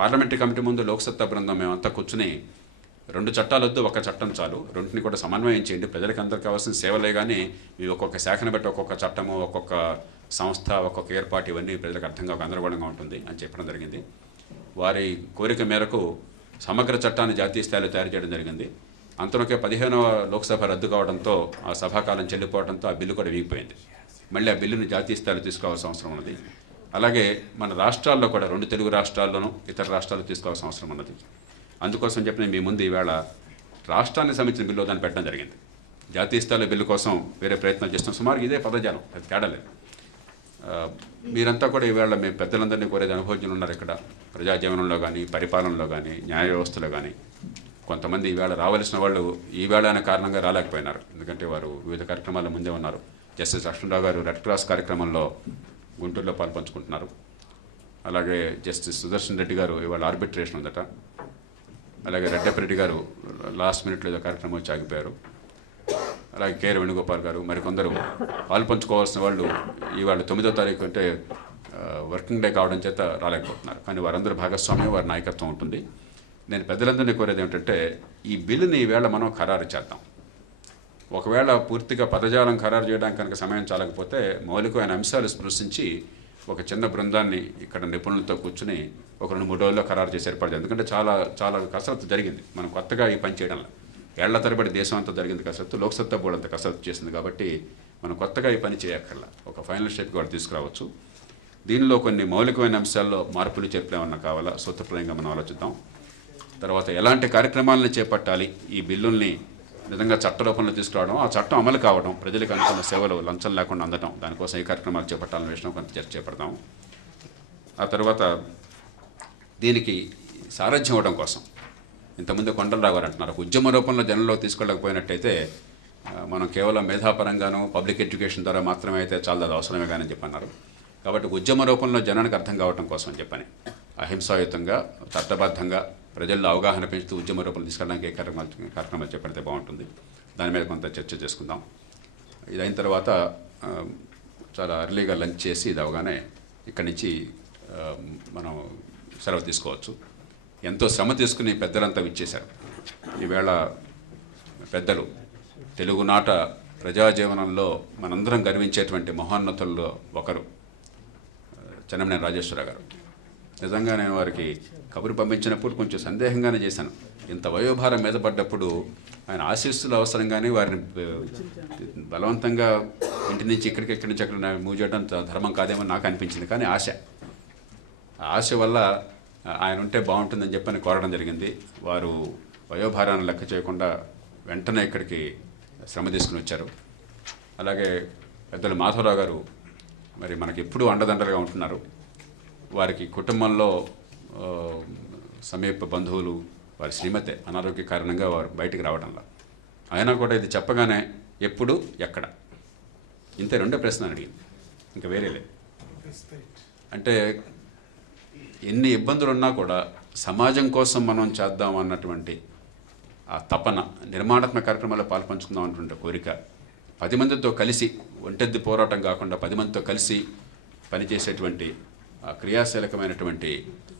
పార్లమెంటరీ కమిటీ ముందు లోక్సత్తా బృందం మేమంతా కూర్చుని 2 చట్టాలు వద్దు, ఒక చట్టం చాలు, రెంటిని కూడా సమన్వయం చేయండి, ప్రజలకు అందరికీ కావాల్సిన సేవలే కానీ మీ ఒక్కొక్క శాఖను బట్టి ఒక్కొక్క చట్టము, ఒక్కొక్క సంస్థ, ఒక్కొక్క ఏర్పాటు ఇవన్నీ ప్రజలకు అర్థంగా గందరగోళంగా ఉంటుంది అని చెప్పడం జరిగింది. వారి కోరిక మేరకు సమగ్ర చట్టాన్ని జాతీయ స్థాయిలో తయారు చేయడం జరిగింది. అంతలోకే 15వ లోక్సభ రద్దు కావడంతో ఆ సభాకాలం చెల్లిపోవడంతో ఆ బిల్లు కూడా వీగిపోయింది. మళ్ళీ ఆ బిల్లుని జాతీయ స్థాయిలో తీసుకోవాల్సిన అవసరం ఉన్నది. అలాగే మన రాష్ట్రాల్లో కూడా 2 తెలుగు రాష్ట్రాల్లోనూ ఇతర రాష్ట్రాల్లో తీసుకోవాల్సిన అవసరం ఉన్నది. అందుకోసం చెప్పిన మీ ముందు ఈవేళ రాష్ట్రానికి సంబంధించిన బిల్లు దాన్ని పెట్టడం జరిగింది. జాతీయ స్థాయిలో బిల్లు కోసం వేరే ప్రయత్నం చేస్తున్నాం. సుమారు ఇదే పదజాలం, అది తేడా లేదు. మీరంతా కూడా ఈవేళ మేము పెద్దలందరినీ కోరేది అనుభవజ్ఞులు ఉన్నారు ఇక్కడ. ప్రజాజీవనంలో కానీ, పరిపాలనలో కానీ, న్యాయ వ్యవస్థలో కానీ. కొంతమంది ఈవేళ రావాల్సిన వాళ్ళు ఈవేళ అనే కారణంగా రాలేకపోయినారు, ఎందుకంటే వారు వివిధ కార్యక్రమాల ముందే ఉన్నారు. జస్టిస్ లక్ష్మణరావు గారు రెడ్ క్రాస్ కార్యక్రమంలో గుంటూరులో పాల్పంచుకుంటున్నారు. అలాగే జస్టిస్ సుదర్శన్ రెడ్డి గారు ఇవాళ ఆర్బిట్రేషన్ ఉందట. అలాగే రెడ్డప్పిరెడ్డి గారు లాస్ట్ మినిట్లో ఏదో కార్యక్రమం వచ్చి ఆగిపోయారు. అలాగే కేఆర్ వేణుగోపాల్ గారు, మరికొందరు పాల్పంచుకోవాల్సిన వాళ్ళు ఇవాళ 9వ తారీఖు అంటే వర్కింగ్ డే కావడం చేత రాలేకపోతున్నారు. కానీ వారందరూ భాగస్వామ్యం, వారి నాయకత్వం ఉంటుంది. నేను పెద్దలందరినీ కోరేది ఏమిటంటే ఈ బిల్లుని ఈవేళ మనం ఖరారు చేద్దాం. ఒకవేళ పూర్తిగా పదజాలం ఖరారు చేయడానికి కనుక సమయం చాలకపోతే మౌలికమైన అంశాలు స్పృశించి ఒక చిన్న బృందాన్ని ఇక్కడ నిపుణులతో కూర్చుని ఒక 2-3 రోజుల్లో ఖరారు చేసి ఏర్పడదు. ఎందుకంటే చాలా కసరత్తు జరిగింది. మనం కొత్తగా ఈ పని చేయడంలో ఏళ్ల తరబడి దేశం అంతా జరిగింది కసరత్తు, లోక్సత్తా బోర్డు అంతా కసరత్తు చేసింది. కాబట్టి మనం కొత్తగా ఈ పని చేయక్కర్లా, ఒక ఫైనల్ స్టెప్కి కూడా తీసుకురావచ్చు. దీనిలో కొన్ని మౌలికమైన అంశాల్లో మార్పులు చేర్పులు ఏమన్నా కావాలా సూత్రప్రాయంగా మనం ఆలోచిద్దాం. తర్వాత ఎలాంటి కార్యక్రమాలను చేపట్టాలి, ఈ బిల్లుల్ని నిజంగా చట్టరూపంలో తీసుకురావడం, ఆ చట్టం అమలు కావడం, ప్రజలకు అనుకున్న సేవలు లంచం లేకుండా అందడం, దానికోసం ఈ కార్యక్రమాలు చేపట్టాలనే విషయం కొంత చర్చ చేపడదాం. ఆ తర్వాత దీనికి సారథ్యం ఇవ్వడం కోసం ఇంతకుముందు కొండలరావు గారు అంటున్నారు, ఉద్యమ రూపంలో జనంలో తీసుకెళ్ళకపోయినట్టయితే మనం కేవలం మేధాపరంగానూ పబ్లిక్ ఎడ్యుకేషన్ ద్వారా మాత్రమే అయితే చాలా అది అవసరమే కానీ చెప్పన్నారు. కాబట్టి ఉద్యమ రూపంలో జనానికి అర్థం కావడం కోసం అని చెప్పని అహింసాయుతంగా చట్టబద్ధంగా ప్రజల్లో అవగాహన పెంచుతూ ఉద్యమ రూపంలో తీసుకెళ్ళడానికి కార్యక్రమాలు చేపడితే బాగుంటుంది. దాని మీద కొంత చర్చ చేసుకుందాం. ఇది అయిన తర్వాత చాలా అర్లీగా లంచ్ చేసి ఇది అవగానే ఇక్కడి నుంచి మనం సెలవు తీసుకోవచ్చు. ఎంతో శ్రమ తీసుకుని పెద్దలంతా విచ్చేశారు. ఈవేళ పెద్దలు తెలుగునాట ప్రజాజీవనంలో మనందరం గర్వించేటువంటి మహోన్నతుల్లో ఒకరు చెన్నమనేని రాజేశ్వరరావు గారు. నిజంగా నేను వారికి కబురు పంపించినప్పుడు కొంచెం సందేహంగానే చేశాను. ఇంత వయోభారం మీద పడ్డప్పుడు ఆయన ఆశీస్సులు అవసరం కానీ వారిని బలవంతంగా ఇంటి నుంచి ఇక్కడి నుంచి అక్కడ మూవ్ చేయడం ధర్మం కాదేమో నాకు అనిపించింది. కానీ ఆశ వల్ల ఆయన ఉంటే బాగుంటుందని చెప్పని కోరడం జరిగింది. వారు వయోభారాన్ని లెక్క చేయకుండా వెంటనే ఇక్కడికి శ్రమ తీసుకుని వచ్చారు. అలాగే పెద్దలు మాధవరావు గారు మరి మనకి ఎప్పుడూ అండదండలుగా ఉంటున్నారు. వారికి కుటుంబంలో సమీప బంధువులు వారి శ్రీమతి అనారోగ్య కారణంగా వారు బయటికి రావడంలా, అయినా కూడా ఇది చెప్పగానే ఎప్పుడు ఎక్కడ ఇంతే 2 ప్రశ్నలు అడిగింది, ఇంకా వేరే లేదు. అంటే ఎన్ని ఇబ్బందులు ఉన్నా కూడా సమాజం కోసం మనం చేద్దాం అన్నటువంటి ఆ తపన, నిర్మాణాత్మక కార్యక్రమాల్లో పాల్పంచుకుందాం అన్నటువంటి కోరిక, 10 మందితో కలిసి ఒంటెద్ది పోరాటం కాకుండా 10 మందితో కలిసి పనిచేసేటువంటి ఆ క్రియాశీలకమైనటువంటి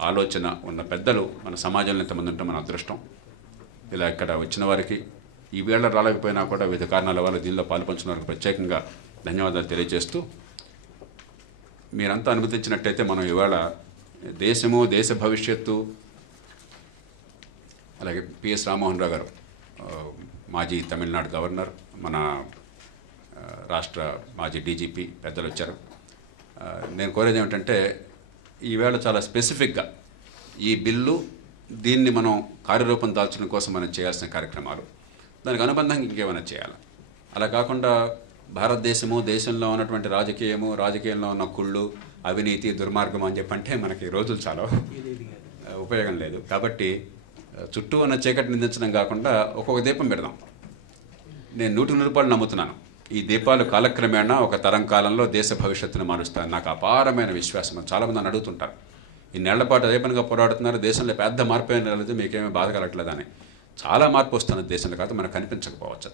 ఆలోచన ఉన్న పెద్దలు మన సమాజంలో ఎంతమంది ఉంటే మన అదృష్టం. ఇలా ఇక్కడ వచ్చిన వారికి ఈవేళ రాలేకపోయినా కూడా వివిధ కారణాల వల్ల దీనిలో పాల్పంచిన వారికి ప్రత్యేకంగా ధన్యవాదాలు తెలియజేస్తూ, మీరంతా అనుమతించినట్టయితే మనం ఇవాళ దేశము, దేశ భవిష్యత్తు, అలాగే పిఎస్ రామ్మోహన్ రావు గారు మాజీ తమిళనాడు గవర్నర్, మన రాష్ట్ర మాజీ డీజీపీ పెద్దలు వచ్చారు. నేను కోరేది ఏమిటంటే ఈవేళ చాలా స్పెసిఫిక్గా ఈ బిల్లు దీన్ని మనం కార్యరూపం దాల్చడం కోసం మనం చేయాల్సిన కార్యక్రమాలు, దానికి అనుబంధంగా ఇంకేమైనా చేయాలి. అలా కాకుండా భారతదేశము, దేశంలో ఉన్నటువంటి రాజకీయంలో ఉన్న కుళ్ళు, అవినీతి, దుర్మార్గం అని చెప్పంటే మనకి రోజులు చాలా ఉపయోగం లేదు. కాబట్టి చుట్టూ ఉన్న చీకటి నిందించడం కాకుండా ఒక్కొక్క దీపం పెడదాం. నేను 100% నమ్ముతున్నాను, ఈ దీపాలు కాలక్రమేణా ఒక తరం కాలంలో దేశ భవిష్యత్తును మారుస్తాను. నాకు అపారమైన విశ్వాసం. చాలామంది నన్ను అడుగుతుంటారు, ఇన్నేళ్ల పాటు అదే పనిగా పోరాడుతున్నారు, దేశంలో పెద్ద మార్పు ఏం లేదు, మీకేమీ బాధ కలగట్లేదని. చాలా మార్పు వస్తున్నది దేశంలో, కాదు మనకు కనిపించకపోవచ్చు,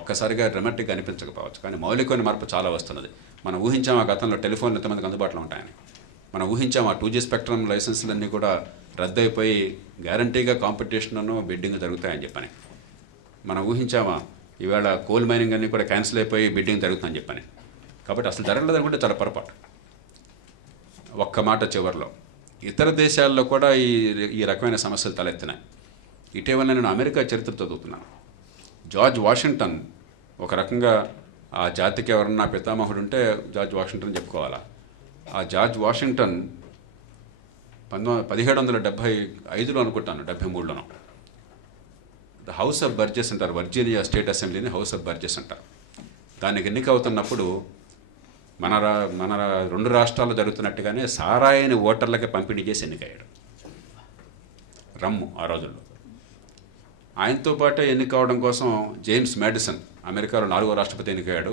ఒక్కసారిగా డ్రమాటిక్గా అనిపించకపోవచ్చు, కానీ మౌలికమైన మార్పు చాలా వస్తున్నది. మనం ఊహించాం ఆ గతంలో టెలిఫోన్లు ఎంతమందికి అందుబాటులో ఉంటాయని, మనం ఊహించాం ఆ 2G స్పెక్ట్రమ్ లైసెన్సులన్నీ కూడా రద్దయిపోయి గ్యారంటీగా కాంపిటీషన్ను బిడ్డింగ్ జరుగుతాయని చెప్పని, మనం ఊహించామా ఈవేళ కోల్ మైనింగ్ అన్నీ కూడా క్యాన్సిల్ అయిపోయి బిడ్డింగ్ జరుగుతుందని చెప్పని. కాబట్టి అసలు జరగలేదు అనుకుంటే చాలా పొరపాటు. ఒక్క మాట చివరిలో, ఇతర దేశాల్లో కూడా ఈ రకమైన సమస్యలు తలెత్తినాయి. ఇటీవల నేను అమెరికా చరిత్ర చదువుతున్నాను. జార్జ్ వాషింగ్టన్ ఒక రకంగా ఆ జాతికి ఎవరన్నా పితామహుడు ఉంటే జార్జ్ వాషింగ్టన్ చెప్పుకోవాలా. ఆ జార్జ్ వాషింగ్టన్ 1775లో అనుకుంటాను, 73లోనో ద హౌస్ ఆఫ్ బర్జెస్ అంటారు, వర్జీనియా స్టేట్ అసెంబ్లీని హౌస్ ఆఫ్ బర్జెస్ అంటారు. దానికి ఎన్నిక అవుతున్నప్పుడు మన 2 రాష్ట్రాల్లో జరుగుతున్నట్టుగానే సారాయిని ఓటర్లకి పంపిణీ చేసి ఎన్నికయ్యాడు. రమ్ము ఆ రోజుల్లో. ఆయనతో పాటే ఎన్నికవడం కోసం జేమ్స్ మ్యాడిసన్ అమెరికాలో 4వ రాష్ట్రపతి ఎన్నికయ్యాడు.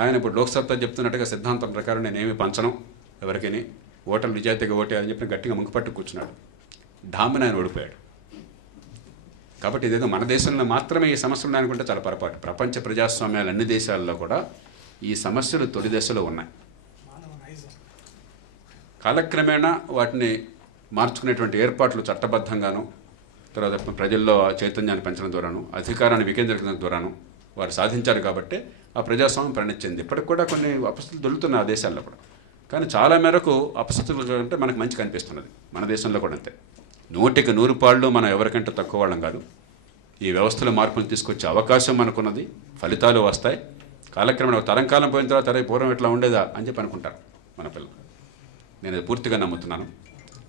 ఆయన ఇప్పుడు లోక్సభతో చెప్తున్నట్టుగా సిద్ధాంతం ప్రకారం నేనేమి పంచను ఎవరికని, ఓటర్లు నిజాయితీగా ఓటేయాలని చెప్పి గట్టిగా ముక్కుపట్టు కూర్చున్నాడు. ఢామ్ని ఆయన ఓడిపోయాడు. కాబట్టి ఇదేదో మన దేశంలో మాత్రమే ఈ సమస్యలు అనుకుంటే చాలా పొరపాటు. ప్రపంచ ప్రజాస్వామ్యాలు అన్ని దేశాల్లో కూడా ఈ సమస్యలు తొలి దశలో ఉన్నాయి. కాలక్రమేణా వాటిని మార్చుకునేటువంటి ఏర్పాట్లు చట్టబద్ధంగాను, తర్వాత ప్రజల్లో చైతన్యాన్ని పెంచడం ద్వారాను, అధికారాన్ని వికేంద్రీకరించడం ద్వారాను వారు సాధించారు. కాబట్టి ఆ ప్రజాస్వామ్యం పరిణించింది. ఇప్పటికి కూడా కొన్ని అపస్థితులు దొరుకుతున్నాయి ఆ దేశాల్లో కూడా. కానీ చాలా మేరకు అపస్థితులు అంటే మనకు మంచి కనిపిస్తున్నది. మన దేశంలో కూడా అంతే. 100కి 100 పాళ్ళు మనం ఎవరికంటే తక్కువ వాళ్ళం కాదు. ఈ వ్యవస్థలో మార్పులు తీసుకొచ్చే అవకాశం మనకున్నది. ఫలితాలు వస్తాయి. కాలక్రమేణా ఒక తరం కాలం పోయిన తర్వాత అరే పూర్వం ఎట్లా ఉండేదా అని చెప్పి అనుకుంటారు మన పిల్లలు. నేను అది పూర్తిగా నమ్ముతున్నాను.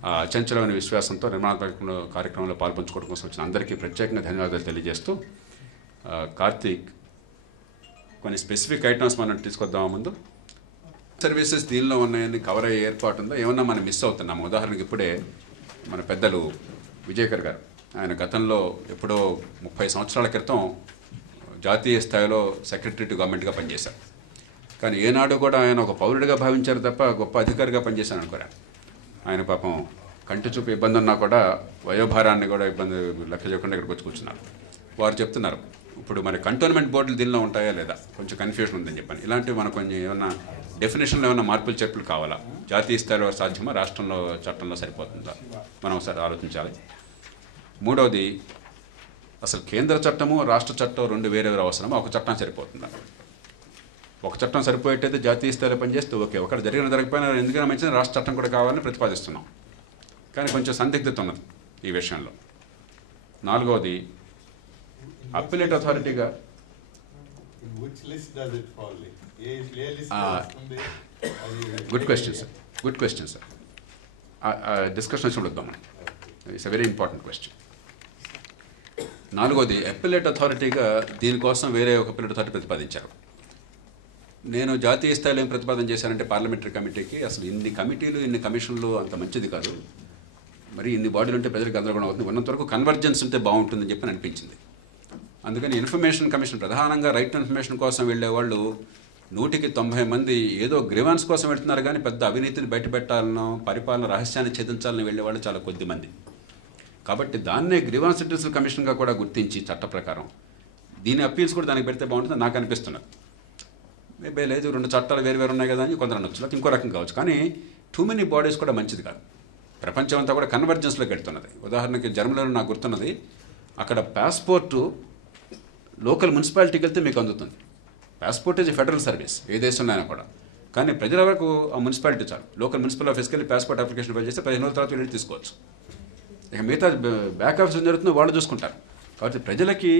ఆ అచంచలమైన విశ్వాసంతో నిర్మాణాత్మక కార్యక్రమంలో పాల్పంచుకోవడం కోసం వచ్చిన అందరికీ ప్రత్యేకంగా ధన్యవాదాలు తెలియజేస్తూ, కార్తీక్ కొన్ని స్పెసిఫిక్ ఐటమ్స్ మనం తీసుకొద్దామా ముందు. సర్వీసెస్ దీనిలో ఉన్నాయని కవర్ అయ్యే ఏర్పాటు ఉందో ఏమన్నా మనం మిస్ అవుతున్నాము. ఉదాహరణకి ఇప్పుడే మన పెద్దలు విజయకర్ గారు, ఆయన గతంలో ఎప్పుడో 30 సంవత్సరాల క్రితం జాతీయ స్థాయిలో సెక్రటరీ టు గవర్నమెంట్గా పనిచేశారు. కానీ ఏనాడు కూడా ఆయన ఒక పౌరుడిగా భావించారు తప్ప గొప్ప అధికారిగా పనిచేశాను అనుకోరా. ఆయన పాపం కంటి చూపు ఇబ్బంది ఉన్నా కూడా వయోభారాన్ని కూడా ఇబ్బంది లెక్క చేయకుండా ఇక్కడికి వచ్చి కూర్చున్నారు. వారు చెప్తున్నారు ఇప్పుడు మరి కంటోన్మెంట్ బోర్డులు దీనిలో ఉంటాయా లేదా, కొంచెం కన్ఫ్యూషన్ ఉందని చెప్పాను. ఇలాంటివి మనకు కొంచెం ఏమన్నా డెఫినేషన్లో ఏమైనా మార్పులు చేర్పులు కావాలా, జాతీయ స్థాయిలో సాధ్యమా, రాష్ట్రంలో చట్టంలో సరిపోతుందా, మనం ఒకసారి ఆలోచించాలి. మూడవది, అసలు కేంద్ర చట్టము రాష్ట్ర చట్టం 2 వేరే అవసరమా, ఒక చట్టం సరిపోతుందా? ఒక చట్టం సరిపోయేట్టయితే జాతీయ స్థాయిలో పనిచేస్తే ఓకే, ఒకటి జరగకపోయినా ఎందుకైనా మంచిది రాష్ట్ర చట్టం కూడా కావాలని ప్రతిపాదిస్తున్నాం. కానీ కొంచెం సందిగ్ధత ఉన్నది ఈ విషయంలో. నాలుగవది, అప్పిలేట్ అథారిటీగా గుడ్ క్వశ్చన్ సార్. డిస్కషన్ వచ్చి వద్దాం మనం. It's a very important question. నాలుగోది, అప్పిలేట్ అథారిటీగా దీనికోసం వేరే ఒక అప్పిలేట్ అథారిటీ ప్రతిపాదించారు. నేను జాతీయ స్థాయిలో ఏం ప్రతిపాదన చేశానంటే పార్లమెంటరీ కమిటీకి అసలు ఇన్ని కమిటీలు ఇన్ని కమిషన్లు అంత మంచిది కాదు, మరి ఇన్ని బాడీలు ఉంటే ప్రజలకు గందరగోళం అవుతుంది, ఉన్నంతవరకు కన్వర్జెన్స్ ఉంటే బాగుంటుందని చెప్పి అనిపించింది. అందుకని ఇన్ఫర్మేషన్ కమిషన్ ప్రధానంగా రైట్ టు ఇన్ఫర్మేషన్ కోసం వెళ్ళేవాళ్ళు 100కి 90 మంది ఏదో గ్రీవాన్స్ కోసం వెళ్తున్నారు, కానీ పెద్ద అవినీతిని బయటపెట్టాలనో పరిపాలన రహస్యాన్ని ఛేదించాలని వెళ్ళేవాళ్ళు చాలా కొద్ది మంది. కాబట్టి దాన్నే గ్రీవాన్స్ సెటిల్మెంట్ కమిషన్గా కూడా గుర్తించి చట్ట ప్రకారం దీని అప్పీల్స్ కూడా దానికి పెడితే బాగుంటుందని నాకు అనిపిస్తున్నది. మేబీ లేదు 2 చట్టాలు వేరు ఉన్నాయి కదా అని కొందరు అనొచ్చు, లేకపోతే ఇంకో రకం కావచ్చు. కానీ టూ మెనీ బాడీస్ కూడా మంచిది కాదు. ప్రపంచం అంతా కూడా కన్వర్జెన్స్లోకి వెళ్తున్నది. ఉదాహరణకి జర్మనీలో నాకు గుర్తున్నది, అక్కడ పాస్పోర్టు లోకల్ మున్సిపాలిటీకి వెళ్తే మీకు అందుతుంది. పాస్పోర్ట్ ఈజ్ ఫెడరల్ సర్వీస్ ఏ దేశంలో అయినా కూడా. కానీ ప్రజల వరకు ఆ మున్సిపాలిటీ చాలు. లోకల్ మున్సిపల్ ఆఫీస్కి వెళ్ళి పాస్పోర్ట్ అప్లికేషన్ ఫైల్ చేస్తే 15 రోజుల తర్వాత వెళ్ళి తీసుకోవచ్చు. ఇక మిగతా బ్యాక్ ఆఫీస్ ఏం జరుగుతుందో వాళ్ళు చూసుకుంటారు. కాబట్టి ప్రజలకి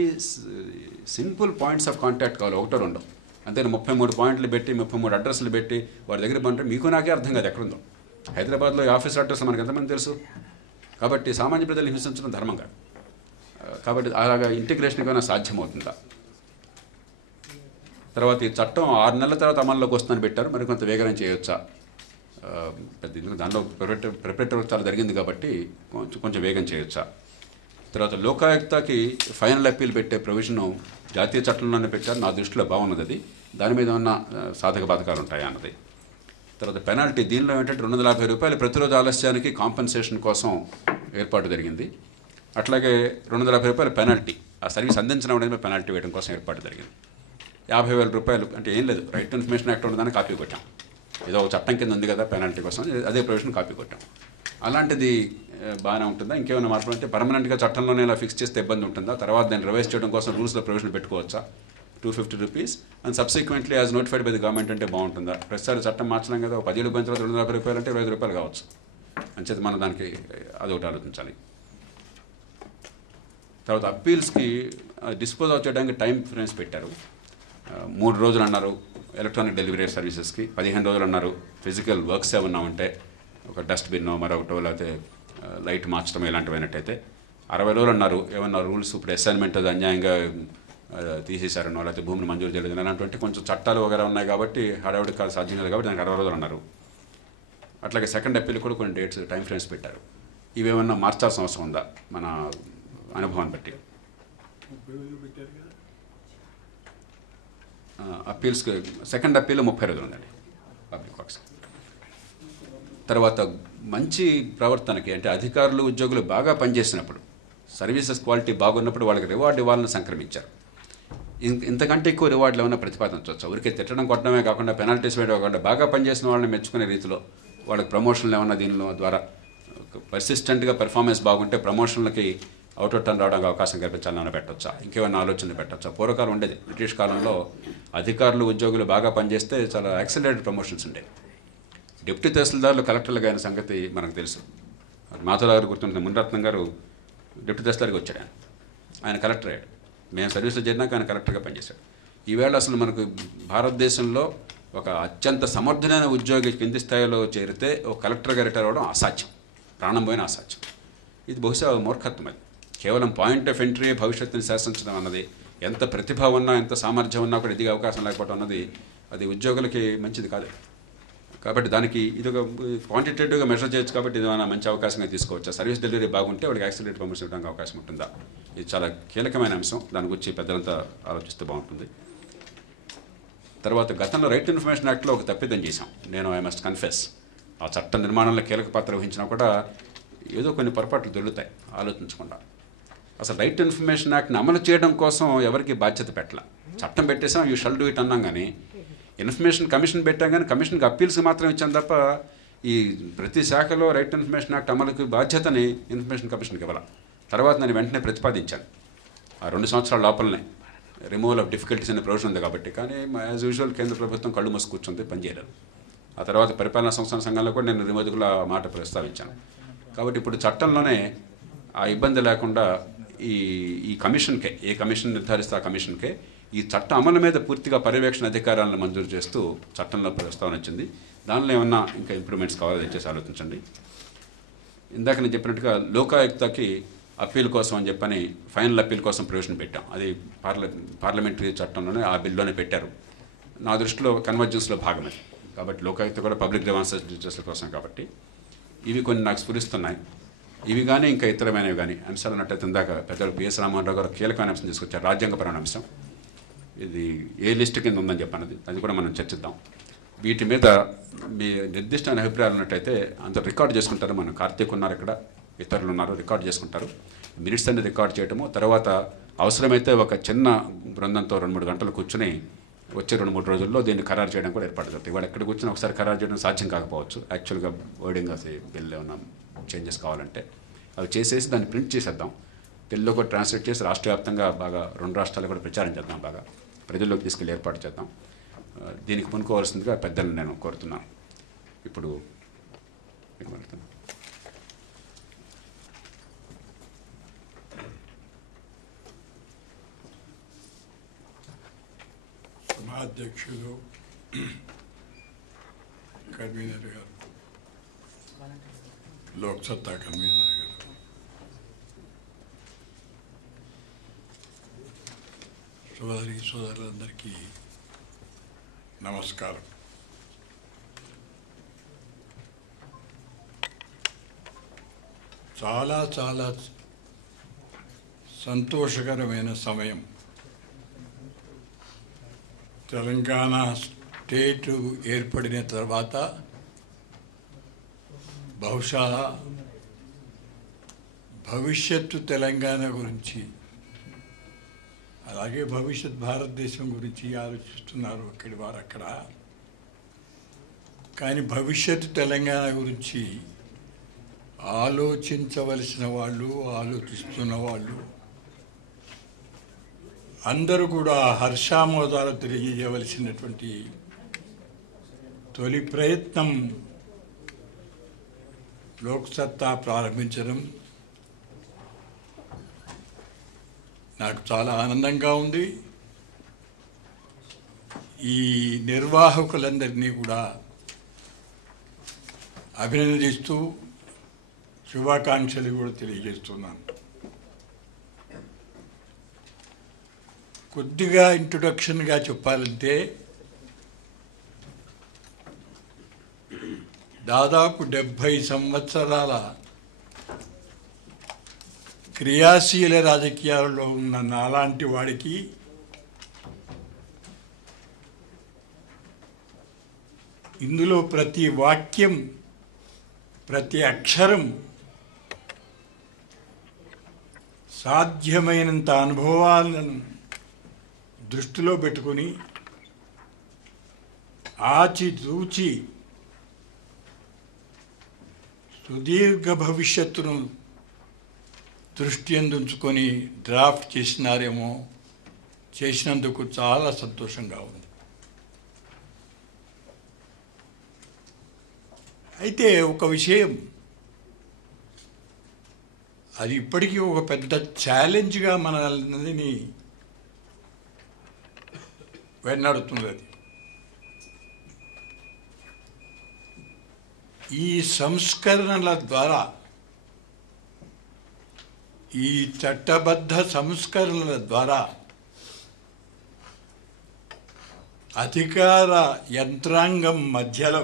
సింపుల్ పాయింట్స్ ఆఫ్ కాంటాక్ట్ కావాలి, 1-2. అంతే 33 పాయింట్లు పెట్టి 33 అడ్రస్లు పెట్టి వాడి దగ్గర పంటే మీకు నాకే అర్థం కాదు ఎక్కడుందో. హైదరాబాద్లో ఆఫీస్ అడ్రస్ మనకు ఎంతమంది తెలుసు. కాబట్టి సామాన్య ప్రజలు హింసించడం ధర్మం కాదు. కాబట్టి అలాగా ఇంటిగ్రేషన్ ఏమైనా సాధ్యమవుతుందా? తర్వాత ఈ చట్టం 6 నెలల తర్వాత అమల్లోకి వస్తుందని పెట్టారు, మరి కొంత వేగనం చేయొచ్చా? దానిలో ప్రిపరేటరీ వర్క్ చాలా జరిగింది కాబట్టి కొంచెం వేగం చేయొచ్చా? తర్వాత లోకాయుక్తకి ఫైనల్ అప్పీల్ పెట్టే ప్రొవిజన్ జాతీయ చట్టంలోనే పెట్టారు. నా దృష్టిలో బాగున్నది అది. దాని మీద ఉన్న సాధక బాధకాలు ఉంటాయా అన్నది. తర్వాత పెనాల్టీ, దీనిలో ఏంటంటే 250 రూపాయలు ప్రతిరోజు ఆలస్యానికి కాంపెన్సేషన్ కోసం ఏర్పాటు జరిగింది. అట్లాగే 250 రూపాయలు పెనాల్టీ, ఆ సర్వీస్ అందించడం అనేది పెనాల్టీ వేయడం కోసం ఏర్పాటు జరిగింది. 50,000 రూపాయలు అంటే ఏం లేదు, రైట్ టు ఇన్ఫర్మేషన్ యాక్ట్ ఉన్నదాన్ని కాపీ కొట్టాం. ఏదో ఒక చట్టం కింద ఉంది కదా పెనాల్టీ కోసం, అదే ప్రొవిజన్ కాపీ కొట్టాం. అలాంటిది బాగానే ఉంటుందా? ఇంకేమైనా మార్పులు అంటే పర్మనెంట్గా చట్టంలోనే ఇలా ఫిక్స్ చేస్తే ఇబ్బంది ఉంటుందా? తర్వాత దాన్ని రివైజ్ చేయడం కోసం రూల్స్లో ప్రొవిజన్ పెట్టుకోవచ్చా? 250 rupees and subsequently as notified by the government అంటే బాగుంటుందా? ప్రతిసారి చట్టం మార్చడం కదా, 10 ఏళ్ళు పోయిన తర్వాత 250 రూపాయలు అంటే 25 రూపాయలు కావచ్చు అంచేత మనం దానికి అదొకటి ఆలోచించాలి. తర్వాత అప్పీల్స్కి డిస్పోజ్ అవుట్ చేయడానికి టైం ఫ్రేమ్స్ పెట్టారు. 3 రోజులు అన్నారు ఎలక్ట్రానిక్ డెలివరీ సర్వీసెస్కి, 15 రోజులు అన్నారు ఫిజికల్ వర్క్స్ ఏమన్నా ఉంటే, ఒక డస్ట్బిన్ మరొకటో లేకపోతే లైట్ మార్చడం ఇలాంటివైనట్టయితే. 60 రోజులు అన్నారు ఏమన్నా రూల్స్ ఇప్పుడు అసైన్మెంట్ అది అన్యాయంగా తీసేశారనో లేకపోతే భూమిని మంజూరు చేయలేదు అలాంటి కొంచెం చట్టాలు వగేరా ఉన్నాయి కాబట్టి హడావుడి కాదు సాధ్యం కాదు కాబట్టి దానికి 60 రోజులు అన్నారు. అట్లాగే సెకండ్ అప్పీల్ కూడా కొన్ని డేట్స్ టైం ఫ్రేమ్స్ పెట్టారు. ఇవేమన్నా మార్చాల్సిన అవసరం ఉందా మన అనుభవాన్ని బట్టి? అప్పీల్స్కి సెకండ్ అప్పీల్ 30 రోజులు ఉందండి పబ్లిక్ వర్క్స్. తర్వాత మంచి ప్రవర్తనకి అంటే అధికారులు ఉద్యోగులు బాగా పనిచేసినప్పుడు సర్వీసెస్ క్వాలిటీ బాగున్నప్పుడు వాళ్ళకి రివార్డు ఇవ్వాలని సంక్రమించారు. ఇంతకంటే ఎక్కువ రివార్డులు ఏమైనా ప్రతిపాదించవచ్చు. ఊరికే తిట్టడం కొట్టడమే కాకుండా పెనాల్టీస్ వేయడం కాకుండా బాగా పనిచేసిన వాళ్ళని మెచ్చుకునే రీతిలో వాళ్ళకి ప్రమోషన్లు ఏమన్నా దీనిలో ద్వారా పర్సిస్టెంట్గా పెర్ఫార్మెన్స్ బాగుంటే ప్రమోషన్లకి అవుట్ టర్న్ రావడానికి అవకాశం కల్పించాలని పెట్టొచ్చా, ఇంకేమైనా ఆలోచనలు పెట్టొచ్చా? పూర్వకాలం ఉండేది బ్రిటిష్ కాలంలో అధికారులు ఉద్యోగులు బాగా పనిచేస్తే చాలా యాక్సిలరేటెడ్ ప్రమోషన్స్ ఉండేవి. డిప్యూటీ తహసీల్దార్లు కలెక్టర్లుగా అయిన సంగతి మనకు తెలుసు. మాధవరావు గారు గుర్తుంటుంది, మునిరత్నం గారు డిప్యూటీ తహసీల్దార్గా వచ్చాడు. ఆయన కలెక్టర్ అయ్యాడు. మేము సర్వీస్లో చేరినాక ఆయన కలెక్టర్గా పనిచేశాడు. ఈవేళ అసలు మనకు భారతదేశంలో ఒక అత్యంత సమర్థులైన ఉద్యోగి కింది స్థాయిలో చేరితే ఒక కలెక్టర్గా రిటైర్ అవ్వడం అసాధ్యం, ప్రాణం పోయిన అసాధ్యం. ఇది బహుశా మూర్ఖత్వం. అది కేవలం పాయింట్ ఆఫ్ ఎంట్రీ భవిష్యత్తుని శాసించడం అన్నది, ఎంత ప్రతిభ ఉన్నా ఎంత సామర్థ్యం ఉన్నా కూడా ఎదిగే అవకాశం లేకపోవడం అన్నది అది ఉద్యోగులకి మంచిది కాదు. కాబట్టి దానికి ఇది ఒక క్వాంటిటేటివ్గా మెజర్ చేయొచ్చు. కాబట్టి ఇది ఏమైనా మంచి అవకాశంగా తీసుకోవచ్చు. సర్వీస్ డెలివరీ బాగుంటే వాడికి యాక్సిలరేట్ ప్రమోషన్ ఇవ్వడానికి అవకాశం ఉంటుందా? ఇది చాలా కీలకమైన అంశం. దాని గురించి పెద్దలంతా ఆలోచిస్తే బాగుంటుంది. తర్వాత గతంలో రైట్ టు ఇన్ఫర్మేషన్ యాక్ట్లో ఒక తప్పిదం చేశాం. నేను ఐ మస్ట్ కన్ఫెస్, ఆ చట్ట నిర్మాణంలో కీలక పాత్ర వహించినా కూడా ఏదో కొన్ని పొరపాట్లు దొరుకుతాయి ఆలోచించకుండా. అసలు రైట్ టు ఇన్ఫర్మేషన్ యాక్ట్ని అమలు చేయడం కోసం ఎవరికి బాధ్యత పెట్టాల. చట్టం పెట్టేసాం, యూ షల్ డూ ఇట్ అన్నాం, కానీ ఇన్ఫర్మేషన్ కమిషన్ పెట్టాం, కానీ కమిషన్కి అప్పీల్స్కి మాత్రం ఇచ్చాం తప్ప ఈ ప్రతి శాఖలో రైట్ టు ఇన్ఫర్మేషన్ యాక్ట్ అమలుకి బాధ్యతని ఇన్ఫర్మేషన్ కమిషన్కి ఇవ్వాలి. తర్వాత నేను వెంటనే ప్రతిపాదించాను ఆ 2 సంవత్సరాల లోపలనే రిమూవల్ ఆఫ్ డిఫికల్టీస్ అనే ప్రొవిజన్ ఉంది కాబట్టి. కానీ యాజ్ యూజువల్ కేంద్ర ప్రభుత్వం కళ్ళు మూసి కూర్చుంది, పనిచేయలేదు. ఆ తర్వాత పరిపాలనా సంస్థాన సంఘంలో కూడా నేను రిమోదుకుల మాట ప్రస్తావించాను. కాబట్టి ఇప్పుడు చట్టంలోనే ఆ ఇబ్బంది లేకుండా ఈ కమిషన్కే, ఏ కమిషన్ నిర్ధారిస్తే ఆ కమిషన్కే ఈ చట్ట అమలు మీద పూర్తిగా పర్యవేక్షణ అధికారాలను మంజూరు చేస్తూ చట్టంలో ప్రస్తావన వచ్చింది. దానిలో ఏమన్నా ఇంకా ఇంప్రూవ్మెంట్స్ కావాలో దయచేసి ఆలోచించండి. ఇందాక నేను చెప్పినట్టుగా లోకాయుక్తకి అప్పీల్ కోసం అని చెప్పని ఫైనల్ అప్పీల్ కోసం ప్రొవిజన్ పెట్టాం. అది పార్లమెంటరీ చట్టంలోనే ఆ బిల్లులోనే పెట్టారు. నా దృష్టిలో కన్వర్జెన్స్లో భాగమే కాబట్టి లోకాయుక్త కూడా పబ్లిక్ గ్రీవెన్సెస్ జస్టిస్ కోసం కాబట్టి ఇవి కొన్ని నాకు స్ఫురిస్తున్నాయి. ఇవి కానీ ఇంకా ఇతరమైనవి కానీ అంశాలు అన్నట్టయితే ఇందాక పెద్దలు పిఎస్ రామారావు గారు కీలకమైన అంశం తీసుకొచ్చారు, రాజ్యాంగపరమైన అంశం. ఇది ఏ లిస్టు కింద ఉందని చెప్పన్నది, అది కూడా మనం చర్చిద్దాం. వీటి మీద మీ నిర్దిష్టమైన అభిప్రాయాలు ఉన్నట్టయితే అంత రికార్డు చేసుకుంటారు. మనం కార్తీక్ ఉన్నారు, ఇక్కడ ఇతరులు ఉన్నారు, రికార్డు చేసుకుంటారు. మినిట్స్ అన్ని రికార్డు చేయటము, తర్వాత అవసరమైతే ఒక చిన్న బృందంతో 2-3 గంటలు కూర్చుని వచ్చే 2-3 రోజుల్లో దీన్ని ఖరారు చేయడం కూడా ఏర్పాటు జరుగుతుంది. ఇవాళ ఎక్కడ కూర్చొని ఒకసారి ఖరారు చేయడం సాధ్యం కాకపోవచ్చు. యాక్చువల్గా వర్డింగ్ అది బిల్ ఏమన్నా చేంజెస్ కావాలంటే అవి చేసేసి దాన్ని ప్రింట్ చేసేద్దాం. తెలుగులో కూడా ట్రాన్స్లేట్ చేసి రాష్ట్ర వ్యాప్తంగా బాగా 2 రాష్ట్రాలు కూడా ప్రచారం చేద్దాం, బాగా ప్రజల్లోకి తీసుకెళ్ళి ఏర్పాటు చేద్దాం. దీనికి పూనుకోవాల్సిందిగా పెద్దలను నేను కోరుతున్నాను. ఇప్పుడు సభాధ్యక్షులు కన్వీనర్ గారు, లోక్సత్తా కన్వీనర్ గారు, సోదరి సోదరులందరికీ నమస్కారం. చాలా చాలా సంతోషకరమైన సమయం. తెలంగాణ స్టేటు ఏర్పడిన తర్వాత బహుశా భవిష్యత్తు తెలంగాణ గురించి, అలాగే భవిష్యత్ భారతదేశం గురించి ఆలోచిస్తున్నారు అక్కడి వారు అక్కడ. కానీ భవిష్యత్తు తెలంగాణ గురించి ఆలోచించవలసిన వాళ్ళు, ఆలోచిస్తున్న వాళ్ళు అందరూ కూడా హర్షామోదాలు తెలియజేయవలసినటువంటి తొలి ప్రయత్నం లోక్సత్తా ప్రారంభించడం నాకు చాలా ఆనందంగా ఉంది. ఈ నిర్వాహకులందరినీ కూడా అభినందిస్తూ శుభాకాంక్షలు కూడా తెలియజేస్తున్నాను. కొద్దిగా ఇంట్రొడక్షన్గా చెప్పాలంటే దాదాపు 70 సంవత్సరాల క్రియాశీల రాజకీయాల్లో ఉన్న నాలాంటి వాడికి ఇందులో ప్రతి వాక్యం, ప్రతి అక్షరం సాధ్యమైనంత అనుభవాలను దృష్టిలో పెట్టుకొని ఆచితూచి సుదీర్ఘ భవిష్యత్తును దృష్టి అందుంచుకొని డ్రాఫ్ట్ చేసినారేమో. చేసినందుకు చాలా సంతోషంగా ఉంది. అయితే ఒక విషయం, అది ఇప్పటికీ ఒక పెద్ద ఛాలెంజ్గా మనల్ని వెన్నాడుతుంది. అది ఈ సంస్కరణల ద్వారా, ఈ చట్టబద్ధ సంస్కరణల ద్వారా అధికార యంత్రాంగం మధ్యలో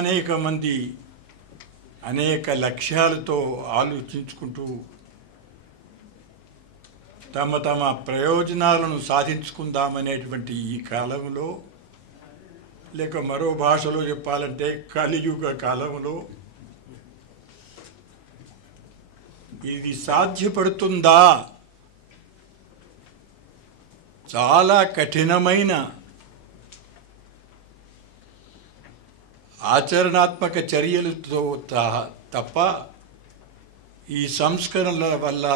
అనేక మంది అనేక లక్ష్యాలతో ఆలోచించుకుంటూ తమ తమ ప్రయోజనాలను సాధించుకుందామనేటువంటి ఈ కాలంలో, లేక మరో భాషలో చెప్పాలంటే కలియుగ కాలంలో ఇది సాధ్యపడుతుందా? చాలా కఠినమైన ఆచరణాత్మక చర్యలతో తప్ప ఈ సంస్కరణల వల్ల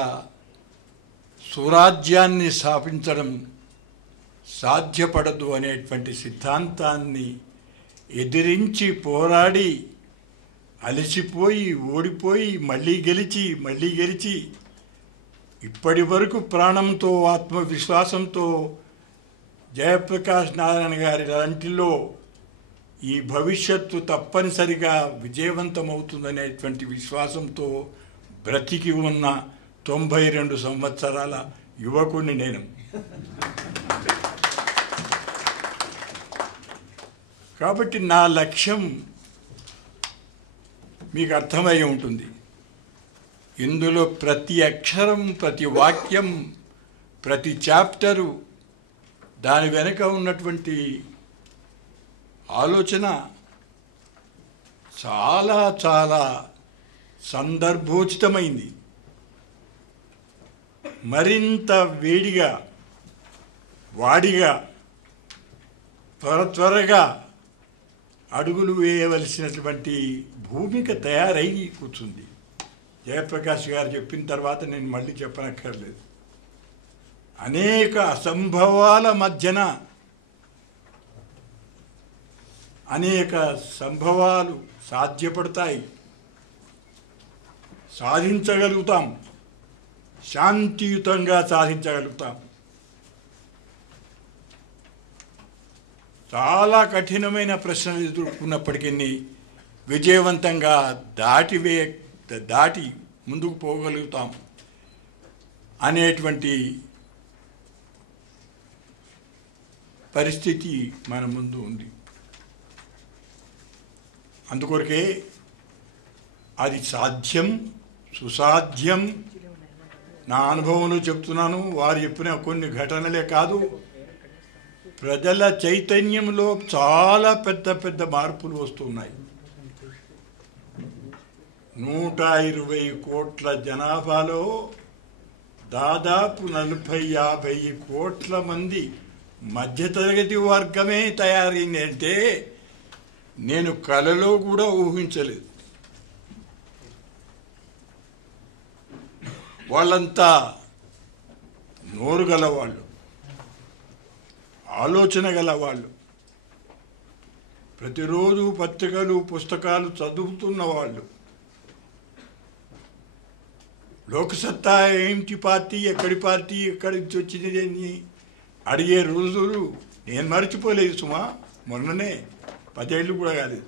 స్వరాజ్యాన్ని స్థాపించడం సాధ్యపడదు అనేటువంటి సిద్ధాంతాన్ని ఎదిరించి పోరాడి అలసిపోయి ఓడిపోయి మళ్ళీ గెలిచి ఇప్పటి వరకు ప్రాణంతో ఆత్మవిశ్వాసంతో జయప్రకాష్ నారాయణ గారి లాంటిలో ఈ భవిష్యత్తు తప్పనిసరిగా విజయవంతమవుతుందనేటువంటి విశ్వాసంతో బ్రతికి ఉన్న 92 సంవత్సరాల యువకుడిని నేను. కాబట్టి నా లక్ష్యం మీకు అర్థమై ఉంటుంది. ఇందులో ప్రతి అక్షరం, ప్రతి వాక్యం, ప్రతి చాప్టరు, దాని వెనుక ఉన్నటువంటి ఆలోచన చాలా చాలా సందర్భోచితమైంది. మరింత వేడిగా, వాడిగా, త్వరగా అడుగులు వేయవలసినటువంటి భూమిక తయారై కూర్చుంది. జయప్రకాష్ గారు చెప్పిన తర్వాత నేను మళ్ళీ చెప్పనక్కర్లేదు. అనేక అసంభవాల మధ్యన అనేక సంభవాలు సాధ్యపడతాయి, సాధించగలుగుతాం, శాంతియుతంగా సాధించగలుగుతాం. చాలా కఠినమైన ప్రశ్నలు ఎదుర్కొన్నప్పటికీ విజయవంతంగా దాటి ముందుకు పోగలుగుతాం అనేటువంటి పరిస్థితి మన ముందు ఉంది. అందుకొరకే అది సాధ్యం, సుసాధ్యం. నా అనుభవంలో చెప్తున్నాను, వారు చెప్పిన కొన్ని ఘటనలే కాదు, ప్రజల చైతన్యంలో చాలా పెద్ద మార్పులు వస్తున్నాయి. 120 కోట్ల జనాభాలో దాదాపు 40-50 కోట్ల మంది మధ్యతరగతి వర్గమే తయారైంది అంటే నేను కలలో కూడా ఊహించలేదు. వాళ్ళంతా నోరు గలవాళ్ళు, ఆలోచన గలవాళ్ళు, ప్రతిరోజు పత్రికలు పుస్తకాలు చదువుతున్న వాళ్ళు లోక్సత్తా ఏంటి పార్టీ, ఎక్కడి పార్టీ, ఎక్కడి నుంచి వచ్చింది అని అడిగే రోజులు నేను మర్చిపోలేదు సుమా. మొన్ననే 10 ఏళ్ళు కూడా కాలేదు.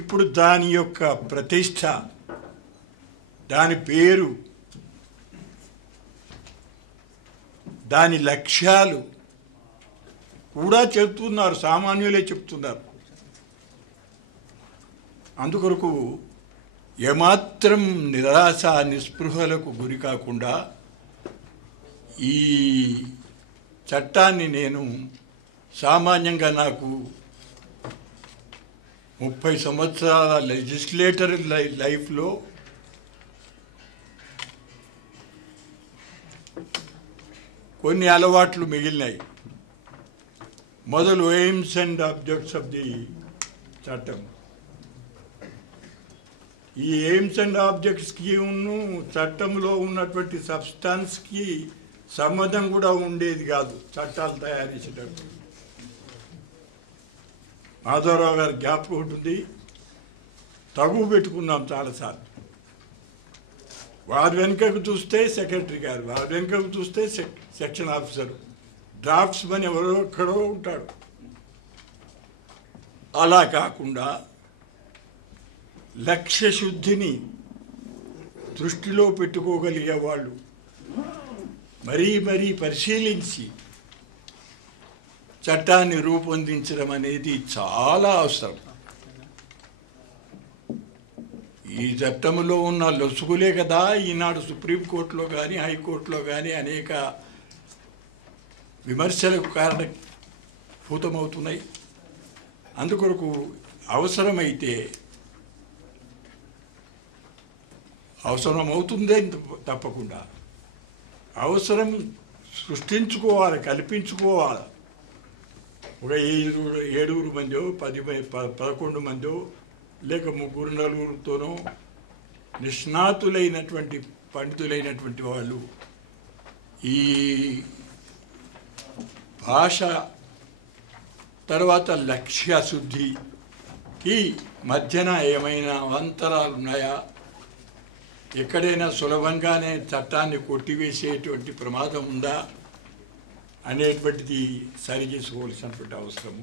ఇప్పుడు దాని యొక్క ప్రతిష్ట, దాని పేరు, దాని లక్ష్యాలు కూడా చెప్తున్నారు, సామాన్యులే చెప్తున్నారు. అందుకొరకు ఏమాత్రం నిరాశ నిస్పృహలకు గురి కాకుండా ఈ చట్టాన్ని నేను సామాన్యంగా నాకు 30 సంవత్సరాల లెజిస్లేటర్ లైఫ్లో కొన్ని అలవాట్లు మిగిలినాయి. మొదలు aims and objects of the చట్టం. ఈ ఎయిమ్స్ అండ్ ఆబ్జెక్ట్స్కి చట్టంలో ఉన్నటువంటి సబ్స్టాన్స్కి సంబంధం కూడా ఉండేది కాదు చట్టాలు తయారు చేసేటప్పుడు. మాధవరావు గారి జ్ఞాపకం ఉంటుంది, తగువ పెట్టుకున్నాం చాలాసార్లు. వారి వెనుకకు చూస్తే సెక్రటరీ గారు, వారి వెనుకకు చూస్తే సెక్షన్ ఆఫీసర్, డ్రాఫ్ట్స్ మని ఎవరో ఎక్కడో ఉంటాడు. అలా కాకుండా లక్ష్య శుద్ధిని దృష్టిలో పెట్టుకోగలిగే వాళ్ళు మరీ మరీ పరిశీలించి చట్టాన్ని రూపొందించడం అనేది చాలా అవసరం. ఈ చట్టంలో ఉన్న లొసుగులే కదా ఈనాడు సుప్రీంకోర్టులో కానీ హైకోర్టులో కానీ అనేక విమర్శలకు కారణభూతమవుతున్నాయి. అందుకొరకు అవసరమవుతుందే తప్పకుండా అవసరం సృష్టించుకోవాలి, కల్పించుకోవాలి. ఒక 7 మందో 11 మందో లేక 3-4తోనో నిష్ణాతులైనటువంటి పండితులైనటువంటి వాళ్ళు ఈ భాష తర్వాత లక్ష్య శుద్ధికి మధ్యన ఏమైనా అవంతరాలు ఉన్నాయా, ఎక్కడైనా సులభంగానే చట్టాన్ని కొట్టివేసేటువంటి ప్రమాదం ఉందా అనేటువంటిది సరి చేసుకోవాల్సినటువంటి అవసరం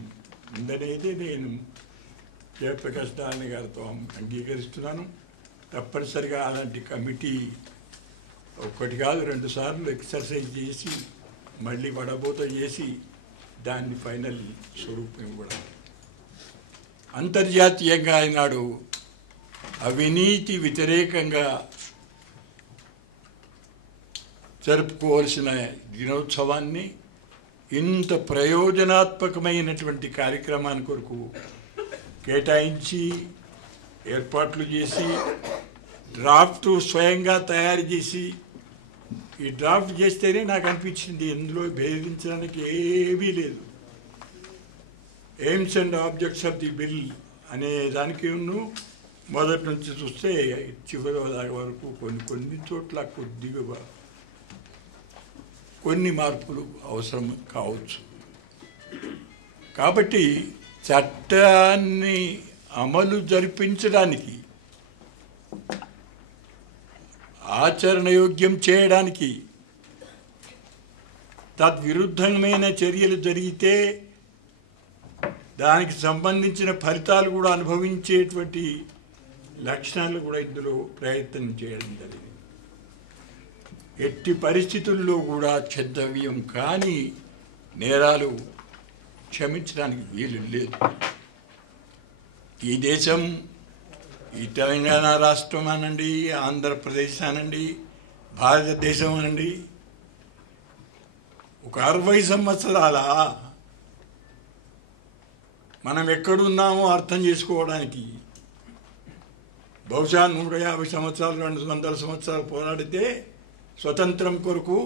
ఉందనేది నేను జయప్రకాష్ నారాయణ గారితో అంగీకరిస్తున్నాను. తప్పనిసరిగా అలాంటి కమిటీ 1 కాదు 2 సార్లు ఎక్సర్సైజ్ చేసి మళ్ళీ వడబోత చేసి దాన్ని ఫైనల్ స్వరూపం ఇవ్వడం. అంతర్జాతీయంగా ఈనాడు అవినీతి వ్యతిరేకంగా జరుపుకోవాల్సిన దినోత్సవాన్ని ఇంత ప్రయోజనాత్మకమైనటువంటి కార్యక్రమాన్ని కొరకు కేటాయించి ఏర్పాట్లు చేసి డ్రాఫ్ట్ స్వయంగా తయారు చేసి ఈ డ్రాఫ్ట్ చేస్తేనే నాకు అనిపించింది ఇందులో భేదించడానికి ఏమీ లేదు. Aims and objects of the bill అనే దానికి మొదటి నుంచి చూస్తే చివరి వరకు కొన్ని చోట్ల కొద్దిగా కొన్ని మార్పులు అవసరం కావచ్చు. కాబట్టి చట్టాన్ని అమలు జరిపించడానికి, ఆచరణయోగ్యం చేయడానికి తద్విరుద్ధమైన చర్యలు జరిగితే దానికి సంబంధించిన ఫలితాలు కూడా అనుభవించేటువంటి లక్షణాలు కూడా ఇందులో ప్రయత్నం చేయడం జరిగింది. ఎట్టి పరిస్థితుల్లో కూడా ఛేదవ్యం కాని నేరాలు క్షమించడానికి వీలు లేదు. ఈ దేశం, ఈ తెలంగాణ రాష్ట్రం అనండి, ఆంధ్రప్రదేశ్ అనండి, భారతదేశం అనండి, ఒక 60 సంవత్సరాల మనం ఎక్కడున్నామో అర్థం చేసుకోవడానికి బహుశా 150 సంవత్సరాలు 200 సంవత్సరాలు పోరాడితే స్వతంత్రం కొరకు,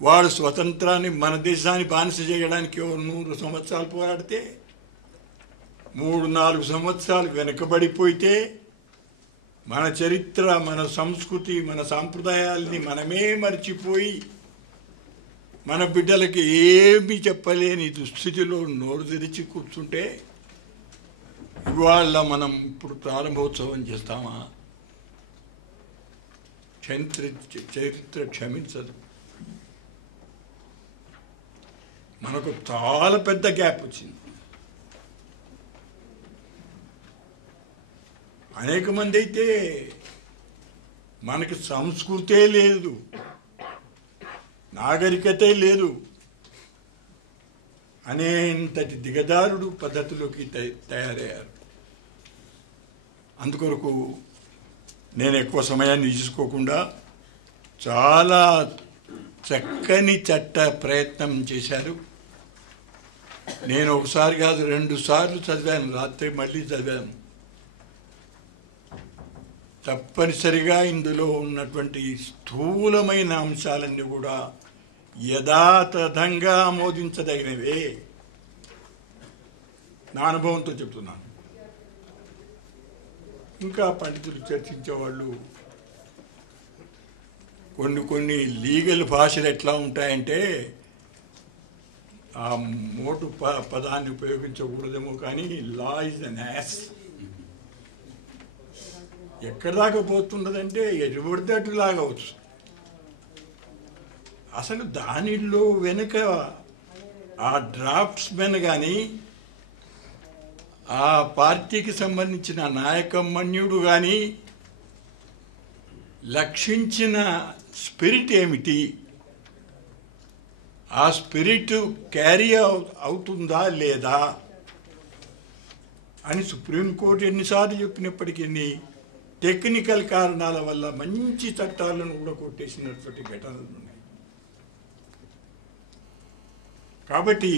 వాడు స్వతంత్రాన్ని మన దేశాన్ని బానిస చేయడానికి 100 సంవత్సరాలు పోరాడితే 3-4 సంవత్సరాలు వెనుకబడిపోతే మన చరిత్ర, మన సంస్కృతి, మన సాంప్రదాయాల్ని మనమే మర్చిపోయి మన బిడ్డలకి ఏమీ చెప్పలేని దుస్థితిలో నోరు తెరిచి కూర్చుంటే ఇవాళ మనం ఇప్పుడు ప్రారంభోత్సవం చేస్తామా? చరిత్ర క్షమించదు. మనకు చాలా పెద్ద గ్యాప్ వచ్చింది. అనేక మంది అయితే మనకి సంస్కృతే లేదు, నాగరికతే లేదు అనేంతటి దిగజారుడు పద్ధతిలోకి తయారయ్యారు. అందుకొరకు నేను ఎక్కువ సమయాన్ని తీసుకోకుండా చాలా చక్కని చట్ట ప్రయత్నం చేశారు. నేను ఒకసారి కాదు 2 సార్లు చదివాను, రాత్రి మళ్ళీ చదివాను. తప్పనిసరిగా ఇందులో ఉన్నటువంటి స్థూలమైన అంశాలన్నీ కూడా యథాతథంగా ఆమోదించదగినవే. నా అనుభవంతో చెప్తున్నాను. ఇంకా పండితులు చర్చించేవాళ్ళు కొన్ని లీగల్ భాషలు ఎట్లా ఉంటాయంటే ఆ మోటు పదాన్ని ఉపయోగించకూడదేమో, కానీ లా ఇస్ అన్ యాస్. ఎక్కడి దాకా పోతున్నదంటే ఎటువంటి అటు లాగవచ్చు. అసలు దానిలో వెనుక ఆ డ్రాఫ్ట్స్ మెన్ కానీ ఆ పార్టీకి సంబంధించిన నాయకమన్యుడు కానీ లక్షించిన స్పిరిట్ ఏమిటి, ఆ స్పిరిట్ క్యారీ అవుతుందా లేదా అని సుప్రీంకోర్టు ఎన్నిసార్లు చెప్పినప్పటికీ టెక్నికల్ కారణాల వల్ల మంచి చట్టాలను కూడా కొట్టేసినటువంటి ఘటనలు ఉన్నాయి. కాబట్టి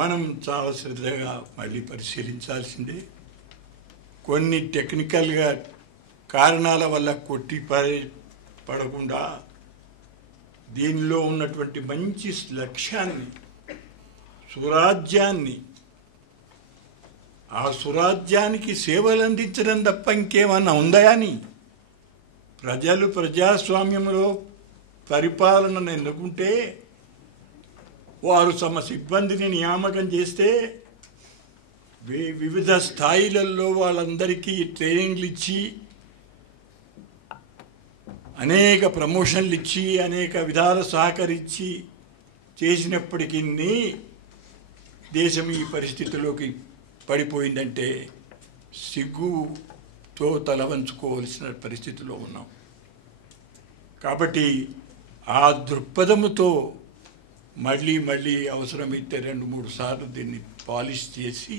మనం చాలా శ్రద్ధగా మళ్ళీ పరిశీలించాల్సిందే. కొన్ని టెక్నికల్గా కారణాల వల్ల కొట్టి పడకుండా దీనిలో ఉన్నటువంటి మంచి లక్ష్యాన్ని, సురాజ్యాన్ని, ఆ సురాజ్యానికి సేవలు అందించడం తప్ప ఇంకేమన్నా ఉందా అని ప్రజలు ప్రజాస్వామ్యంలో పరిపాలనను ఎన్నుకుంటే వారు తమ సిబ్బందిని నియామకం చేస్తే వివిధ స్థాయిలలో వాళ్ళందరికీ ట్రైనింగ్లు ఇచ్చి అనేక ప్రమోషన్లు ఇచ్చి అనేక విధాల సహకరించి చేసినప్పటికీ దేశం ఈ పరిస్థితిలోకి పడిపోయిందంటే సిగ్గుతో తల వంచుకోవలసిన పరిస్థితిలో ఉన్నాం. కాబట్టి ఆ దృక్పథముతో మళ్ళీ అవసరమైతే 2-3 సార్లు దీన్ని పాలిష్ చేసి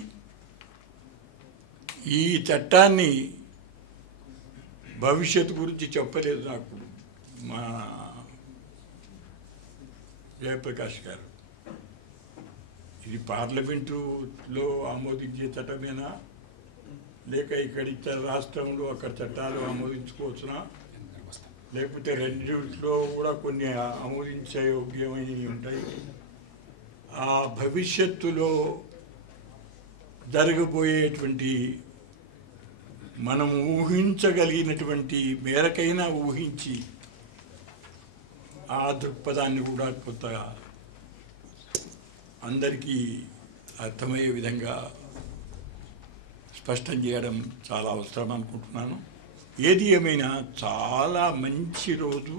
ఈ చట్టాన్ని, భవిష్యత్తు గురించి చెప్పలేదు నాకు మా జయప్రకాష్ గారు, ఇది పార్లమెంటులో ఆమోదించే చట్టమేనా లేక ఇక్కడ ఇతర రాష్ట్రంలో అక్కడ చట్టాలు ఆమోదించుకోవచ్చునా, లేకపోతే రెండింటిలో కూడా కొన్ని ఆమోదించే యోగ్యమై ఉంటాయి. ఆ భవిష్యత్తులో జరగబోయేటువంటి మనం ఊహించగలిగినటువంటి మేరకైనా ఊహించి ఆ దృక్పథాన్ని కూడా కొత్తగా అందరికీ అర్థమయ్యే విధంగా స్పష్టం చేయడం చాలా అవసరం అనుకుంటున్నాను. ఏది ఏమైనా చాలా మంచి రోజు,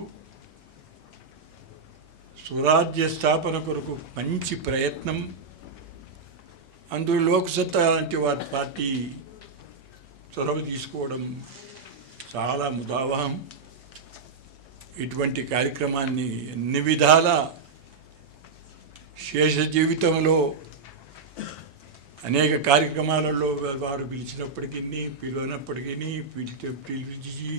స్వరాజ్య స్థాపన కొరకు మంచి ప్రయత్నం, అందులో లోక్సత్తా లాంటి వారి పార్టీ చొరవ తీసుకోవడం చాలా ముదావహం. ఇటువంటి కార్యక్రమాన్ని ఎన్ని విధాల శేష జీవితంలో అనేక కార్యక్రమాలలో వారు పిలిచినప్పటికీ పిలవనప్పటికీ పిలిచి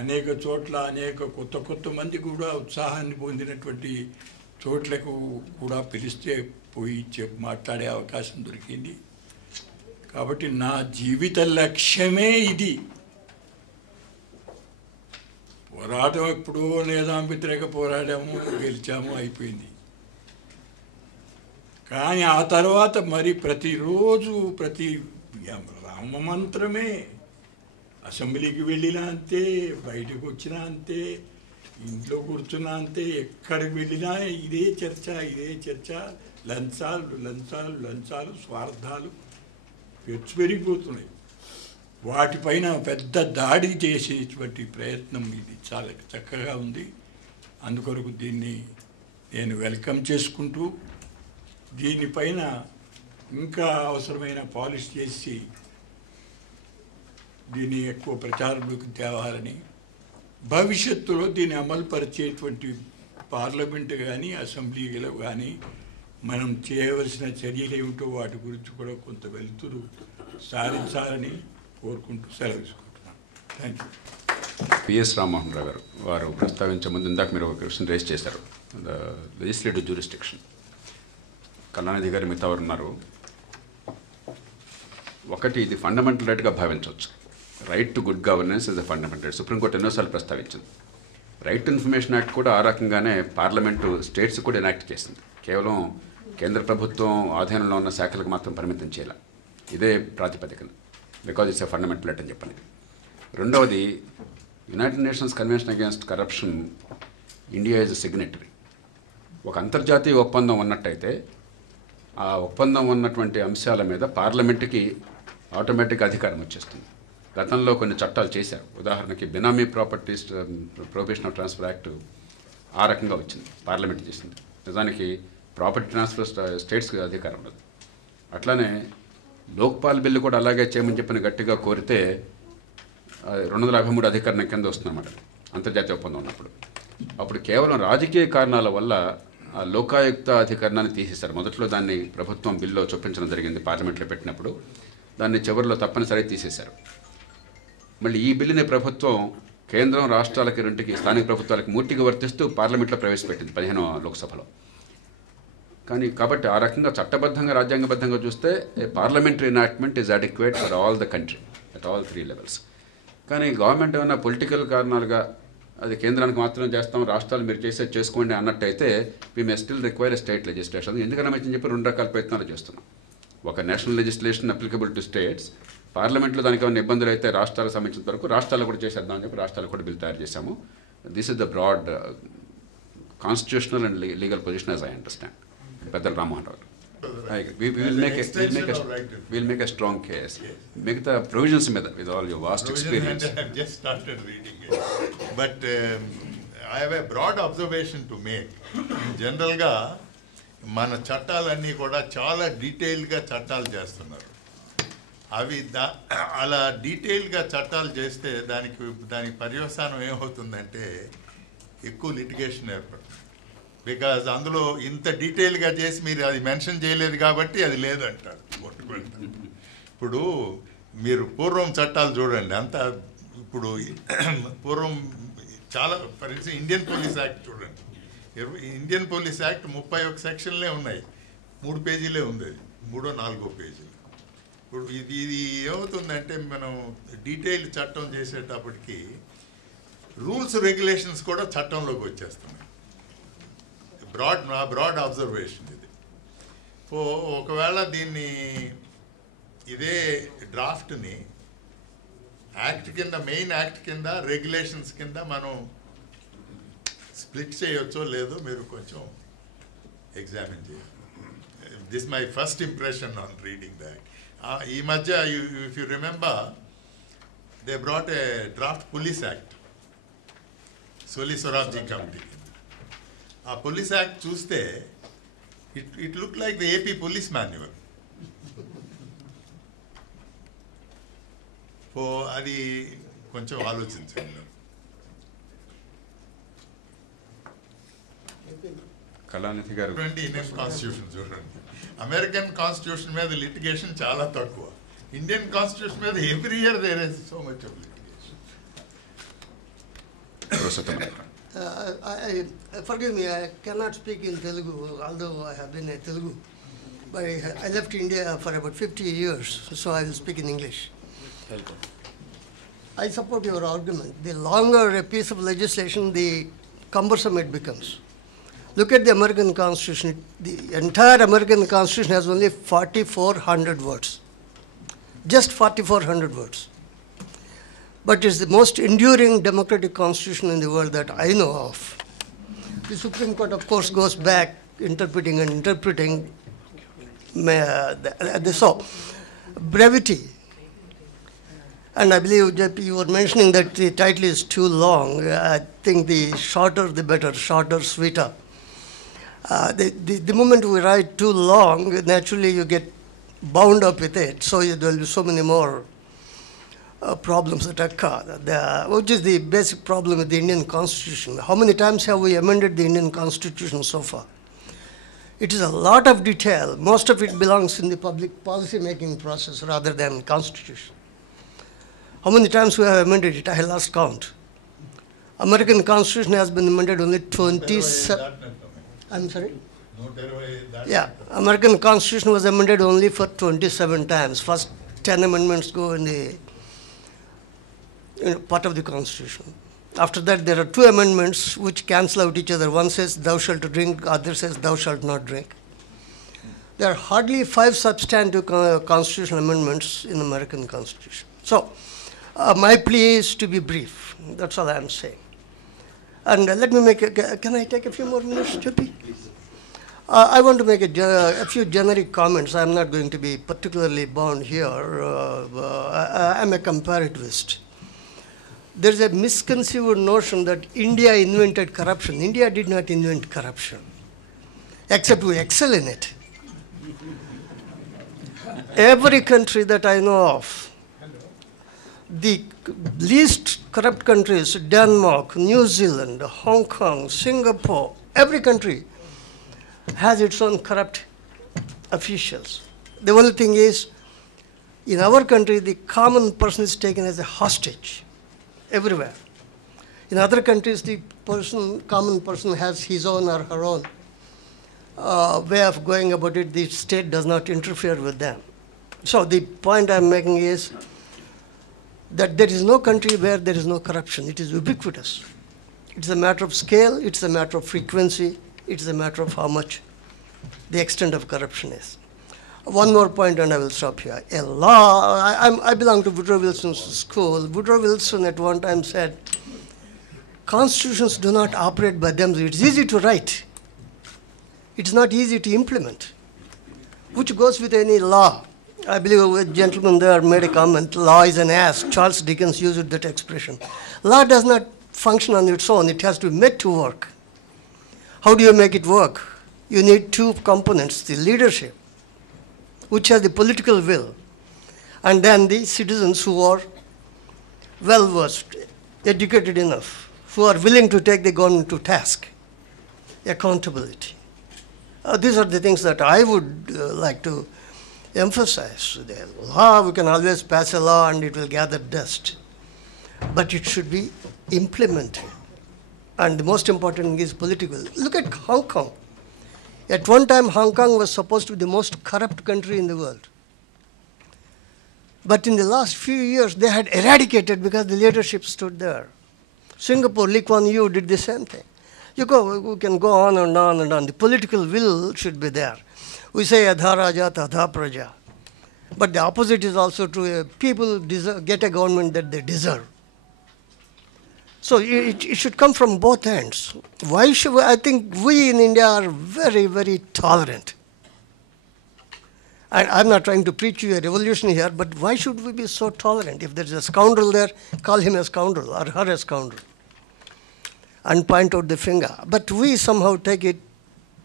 అనేక చోట్ల అనేక కొత్త మంది కూడా ఉత్సాహాన్ని పొందినటువంటి చోట్లకు కూడా పిలిస్తే పోయి మాట్లాడే అవకాశం దొరికింది. కాబట్టి నా జీవిత లక్ష్యమే ఇది. పోరాటం ఎప్పుడో నిజాం వ్యతిరేక పోరాడాము, గెలిచాము, అయిపోయింది. కానీ ఆ తర్వాత మరి ప్రతిరోజు ప్రతి రామమంత్రమే, అసెంబ్లీకి వెళ్ళినా అంతే, బయటకు వచ్చినా అంతే, ఇంట్లో కూర్చున్నా అంతే, ఎక్కడికి వెళ్ళినా ఇదే చర్చ. లంచాలు, స్వార్థాలు పెరిగిపోతున్నాయి. వాటిపైన పెద్ద దాడి చేసేటువంటి ప్రయత్నం ఇది చాలా చక్కగా ఉంది. అందుకొరకు దీన్ని నేను వెల్కమ్ చేసుకుంటూ, దీనిపైన ఇంకా అవసరమైన పాలిష్ చేసి దీన్ని ఎక్కువ ప్రచారంలోకి తేవాలని, భవిష్యత్తులో దీన్ని అమలు పరిచేటువంటి పార్లమెంటు కానీ అసెంబ్లీలో కానీ మనం చేయవలసిన చర్యలు ఏమిటో వాటి గురించి కూడా కొంత వెలుతురు సాధించాలని కోరుకుంటూ సెలవు తీసుకుంటున్నాను. Thank you. PS Rammohan Rao గారు వారు ప్రస్తావించే ముందు ఇందాక మీరు ఒక క్వశ్చన్ రేస్ చేశారు, ద లెజిస్లేటివ్ జ్యూరిస్డిక్షన్. కళానిధి గారు మిగతా వారు ఉన్నారు. ఒకటి, ఇది ఫండమెంటల్ రైట్గా భావించవచ్చు. Right to good governance is the fundamental. Supreme court ఎన్నోసార్లు ప్రస్తావించింది. రైట్ టు ఇన్ఫర్మేషన్ యాక్ట్ కూడా ఆ రకంగానే పార్లమెంటు స్టేట్స్ కూడా ఎనాక్ట్ చేసింది. కేవలం కేంద్ర ప్రభుత్వం ఆధీనంలో ఉన్న శాఖలకు మాత్రం పరిమితం చేయాలి. ఇదే ప్రాతిపదికన, because it's a fundamental right అని చెప్పని. రెండవది, United nations convention against corruption India is a signatory. ఒక అంతర్జాతీయ ఒప్పందం ఉన్నట్టయితే ఆ ఒప్పందం ఉన్నటువంటి అంశాల మీద పార్లమెంటుకి ఆటోమేటిక్ అధికారం వచ్చేస్తుంది. గతంలో కొన్ని చట్టాలు చేశారు. ఉదాహరణకి benami properties prohibition of transfer act ఆ రకంగా వచ్చింది, పార్లమెంట్ చేసింది. నిజానికి ప్రాపర్టీ ట్రాన్స్ఫర్ స్టేట్స్కి అధికారం ఉండదు. అట్లానే లోక్పాల్ బిల్లు కూడా అలాగే చేయమని చెప్పిన గట్టిగా కోరితే 253 అధికరణ కింద వస్తుందన్నమాట అంతర్జాతీయ ఒప్పందం ఉన్నప్పుడు. అప్పుడు కేవలం రాజకీయ కారణాల వల్ల ఆ లోకాయుక్త అధికరణాన్ని తీసేశారు. మొదట్లో దాన్ని ప్రభుత్వం బిల్లో చొప్పించడం జరిగింది, పార్లమెంట్లో పెట్టినప్పుడు. దాన్ని చివరిలో తప్పనిసరి తీసేశారు. మళ్ళీ ఈ బిల్లుని ప్రభుత్వం కేంద్రం రాష్ట్రాలకి రెండుకి స్థానిక ప్రభుత్వాలకు మూర్తిగా వర్తిస్తూ పార్లమెంట్లో ప్రవేశపెట్టింది 15వ లోక్సభలో. కాబట్టి ఆ రకంగా చట్టబద్ధంగా రాజ్యాంగబద్ధంగా చూస్తే parliamentary enactment is adequate for all the country at all 3 levels. కానీ గవర్నమెంట్ ఏమైనా పొలిటికల్ కారణాలుగా అది కేంద్రానికి మాత్రం చేస్తాం, రాష్ట్రాలు మీరు చేసుకోండి అన్నట్టయితే we may still require state legislation. ఎందుకన్నా మంచి చెప్పి 2 రకాల ప్రయత్నాలు చేస్తున్నాం. ఒక national legislation applicable to states, పార్లమెంట్లో దానికి ఏమైనా ఇబ్బందులు అయితే రాష్ట్రాలకు సంబంధించిన వరకు రాష్ట్రాలు కూడా చేసేద్దామని చెప్పి రాష్ట్రాలు కూడా బిల్ తయారు చేశాము. This is the broad constitutional and legal position as I understand. పెద్దల రామ్మోహన్ రావు, we'll make a strong case. Make the provisions with all your vast experience. I've just started reading it. But I have a broad observation to make. జనరల్గా మన చట్టాలన్నీ కూడా చాలా డీటెయిల్గా చట్టాలు చేస్తున్నారు. అవి అలా డీటెయిల్గా చట్టాలు చేస్తే దానికి పర్యవసానం ఏమవుతుందంటే ఎక్కువ లిటిగేషన్ ఏర్పడుతుంది. బికాజ్ అందులో ఇంత డీటెయిల్గా చేసి మీరు అది మెన్షన్ చేయలేదు కాబట్టి అది లేదంటారు. ఇప్పుడు మీరు పూర్వం చట్టాలు చూడండి, అంతా ఇప్పుడు పూర్వం చాలా for example Indian police act చూడండి. ఇండియన్ పోలీస్ యాక్ట్ 31 సెక్షన్లే ఉన్నాయి, 3 పేజీలే ఉంది, అది 3-4 పేజీలు. ఇప్పుడు ఇది ఏమవుతుందంటే మనం డీటెయిల్ చట్టం చేసేటప్పటికి రూల్స్ రెగ్యులేషన్స్ కూడా చట్టంలోకి వచ్చేస్తున్నాయి. బ్రాడ్ అబ్జర్వేషన్ ఇది. ఒకవేళ దీన్ని ఇదే డ్రాఫ్ట్ని యాక్ట్ కింద, మెయిన్ యాక్ట్ కింద, రెగ్యులేషన్స్ కింద మనం స్ప్లిట్ చేయొచ్చో లేదో మీరు కొంచెం ఎగ్జామిన్ చేయాలి. This my first impression on reading that. ఈ మధ్య if you remember they brought a draft police act, Soli Sorabjee committee. ఆ పోలీస్ యాక్ట్ చూస్తే it look like the AP police manual. అది కొంచెం ఆలోచించండి. కళానిధి గారు, ఇండియన్ కాన్స్టిట్యూషన్ చూడండి. అమెరికన్ కాన్స్టిట్యూషన్ మీద లిటిగేషన్ చాలా తక్కువ. ఇండియన్ కాన్స్టిట్యూషన్ మీద every year there is so much of litigation. Forgive me, I cannot speak in Telugu, although I have been a Telugu. But I left India for about 50 years, so I will speak in English. I support your argument. The longer a piece of legislation, the cumbersome it becomes. Look at the American Constitution. The entire American Constitution has only 4,400 words. Just 4,400 words. but it's the most enduring democratic constitution in the world that I know of. The Supreme Court, of course, goes back interpreting and interpreting. So, brevity. And I believe, JP, you were mentioning that the title is too long. I think the shorter the better, shorter, sweeter. The moment we write too long, naturally you get bound up with it, so there will be so many more problems that occur, which is the basic problem with the Indian Constitution. How many times have we amended the Indian Constitution so far? It is a lot of detail. Most of it belongs in the public policy making process rather than Constitution. How many times we have amended it? I lost count. American Constitution has been amended only 27. I'm sorry? Yeah, American Constitution was amended only for 27 times. First 10 amendments go in the part of the Constitution. After that, there are 2 amendments which cancel out each other. One says, thou shalt drink, other says, thou shalt not drink. There are hardly 5 substantive constitutional amendments in American Constitution. So, my plea is to be brief. That's all I'm saying. And let me make can I take a few more minutes, JP? I want to make a few generic comments. I'm not going to be particularly bound here. I'm a comparativist. There's a misconceived notion that India invented corruption. India did not invent corruption, except we excel in it. Every country that I know of, the least corrupt countries, Denmark, New Zealand, Hong Kong, Singapore, every country has its own corrupt officials. The only thing is, in our country, the common person is taken as a hostage everywhere. In other countries, the common person has his own or her own way of going about it. The state does not interfere with them. So the point I'm making is that there is no country where there is no corruption. It is ubiquitous. It's a matter of scale, it's a matter of frequency, it's a matter of how much the extent of corruption is. One more point and I will stop here. A law, I belong to Woodrow Wilson's school. Woodrow Wilson at one time said, constitutions do not operate by themselves. It's easy to write. It's not easy to implement, which goes with any law. I believe a gentleman there made a comment, law is an ass. Charles Dickens used that expression. Law does not function on its own. It has to be made to work. How do you make it work? You need 2 components, the leadership, which has the political will, and then the citizens who are well-versed, educated enough, who are willing to take the government to task, accountability. These are the things that I would like to emphasize. The law, we can always pass a law and it will gather dust, but it should be implemented. And the most important thing is political. Look at Hong Kong. At one time, Hong Kong was supposed to be the most corrupt country in the world. But in the last few years, they had eradicated because the leadership stood there. Singapore, Lee Kuan Yew did the same thing. We can go on and on and on. The political will should be there. We say adha raja tadha praja. But the opposite is also true. People get a government that they deserve. So it should come from both ends. Why should I think we in India are very, very tolerant. And I'm not trying to preach you a revolution here, but why should we be so tolerant? If there's a scoundrel there, call him a scoundrel or her a scoundrel and point out the finger. But we somehow take it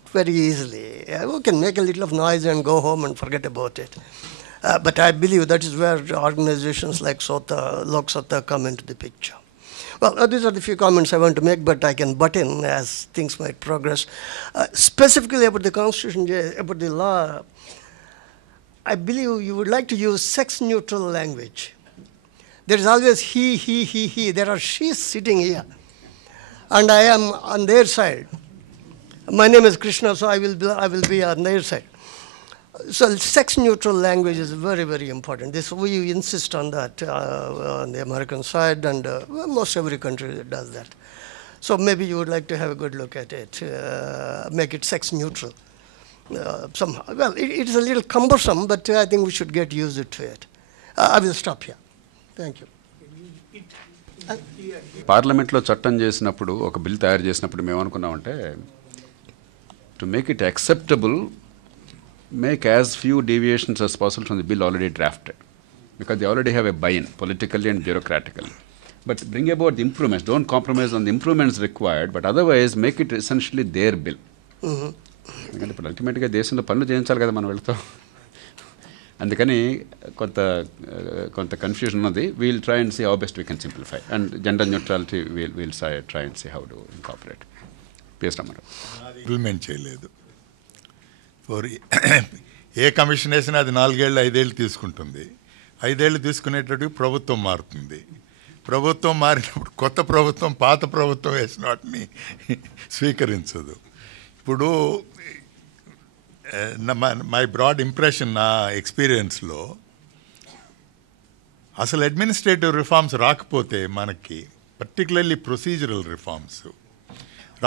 very easily. We can make a little of noise and go home and forget about it. But I believe that is where organizations like SOTA, Lok Satta come into the picture. Well, these are the few comments I want to make, but I can butt in as things might progress. Specifically about the Constitution, about the law, I believe you would like to use sex-neutral language. There is always he. There are she's sitting here. And I am on their side. My name is Krishna, so I will be on their side. So sex-neutral language is very, very important. We insist on that on the American side, and most every country does that. So maybe you would like to have a good look at it, make it sex-neutral somehow. Well, it is a little cumbersome, but I think we should get used to it. I will stop here. Thank you. పార్లమెంట్లో చట్టం చేసినప్పుడు ఒక బిల్ తయారు చేసినప్పుడు మేము అనుకున్నామంటే to make it acceptable, make as few deviations as possible from the bill already drafted, because they already have a buy-in politically and bureaucratically. But bring about the improvements, don't compromise on the improvements required, but otherwise make it essentially their bill. ఎందుకంటే ఇప్పుడు అల్టిమేట్గా దేశంలో పనులు చేయించాలి కదా మనం వెళ్తాం. అందుకని కొంత కన్ఫ్యూజన్ ఉన్నది. We'll try and see how best we can simplify and gender neutrality we'll try and see how to incorporate. PS Ramarao implement చేయలేదు. ఫర్ ఏ కమిషన్ వేసినా అది 4 ఏళ్ళు 5 ఏళ్ళు తీసుకుంటుంది. 5 ఏళ్ళు తీసుకునేటట్టు ప్రభుత్వం మారుతుంది. ప్రభుత్వం మారినప్పుడు కొత్త ప్రభుత్వం పాత ప్రభుత్వం వేసిన వాటిని స్వీకరించదు. ఇప్పుడు మై బ్రాడ్ ఇంప్రెషన్, నా ఎక్స్పీరియన్స్లో అసలు అడ్మినిస్ట్రేటివ్ రిఫార్మ్స్ రాకపోతే మనకి, పర్టికులర్లీ ప్రొసీజరల్ రిఫార్మ్స్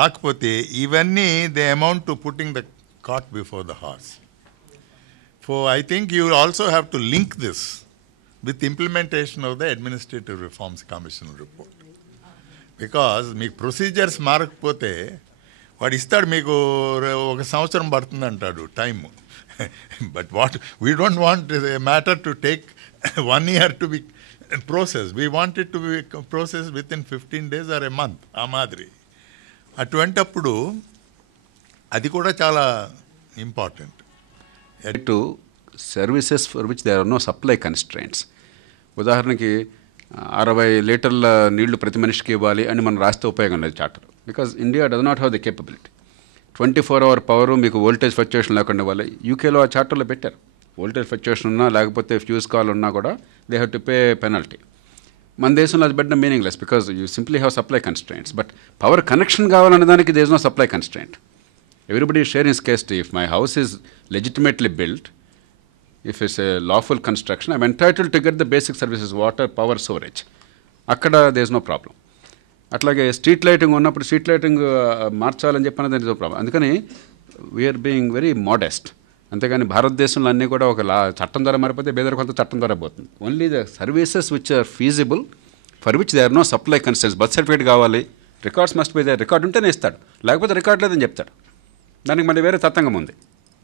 రాకపోతే ఇవన్నీ they amount to putting the cart before the horse. For I think you also have to link this with implementation of the Administrative Reforms Commission report. Because మీకు ప్రొసీజర్స్ మారకపోతే వాడు ఇస్తాడు, మీకు 1 సంవత్సరం పడుతుంది అంటాడు time. But we don't want matter to take 1 year to be processed. We want it to be processed within 15 days or a month. ఆ మాదిరి అటువంటప్పుడు అది కూడా చాలా important. To services for which there are no supply constraints. ఉదాహరణకి 60 లీటర్ల నీళ్లు ప్రతి మనిషికి ఇవ్వాలి అని మనం రాస్తే ఉపయోగం లేదు charter, because India does not have the capability. 24-hour power మీకు వోల్టేజ్ ఫ్లక్చుయేషన్ లేకుండా ఇవ్వాలి. యూకేలో ఆ చార్టర్లో పెట్టారు, వోల్టేజ్ ఫ్లక్చుయేషన్ ఉన్నా లేకపోతే ఫ్యూజ్ కాల్ ఉన్నా కూడా they have to pay penalty. మన దేశంలో అది పెట్టడం meaningless, because you simply have supply constraints. But power connection కావాలనే దానికి there is no supply constraint. Everybody is sharing scarcity. If my house is legitimately built, if it's a lawful construction, I'm entitled to get the basic services, water, power, sewerage. Akkada there is no problem. అట్లాగే స్ట్రీట్ లైటింగ్ ఉన్నప్పుడు స్ట్రీట్ లైటింగ్ మార్చాలని చెప్పిన దాని నో ప్రాబ్లం. అందుకని వీఆర్ బీయింగ్ వెరీ మోడెస్ట్. అంతేగాని భారతదేశంలో అన్నీ కూడా ఒక చట్టం ద్వారా మారిపోతే బేదర్ కొంత చట్టం ద్వారా పోతుంది. Only the services which are feasible, for which they are no supply constraints. Birth certificate కావాలి, records must be they, record ఉంటేనే ఇస్తాడు, లేకపోతే రికార్డ్ లేదని చెప్తాడు. దానికి మళ్ళీ వేరే తతంగం ఉంది.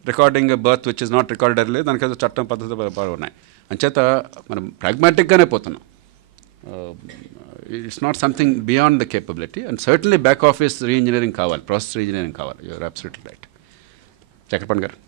Recording birth which is not recorded లేదు, దానికి ఏదో చట్టం పద్ధతి ఉన్నాయి. అంచేత మనం ప్రాగ్మాటిక్గానే పోతున్నాం. It's not something beyond the capability. And certainly back office reengineering కావాలి, ప్రాసెస్ రీఇంజనీరింగ్ కావాలి. You're absolutely right. చక్రపాణి గారు.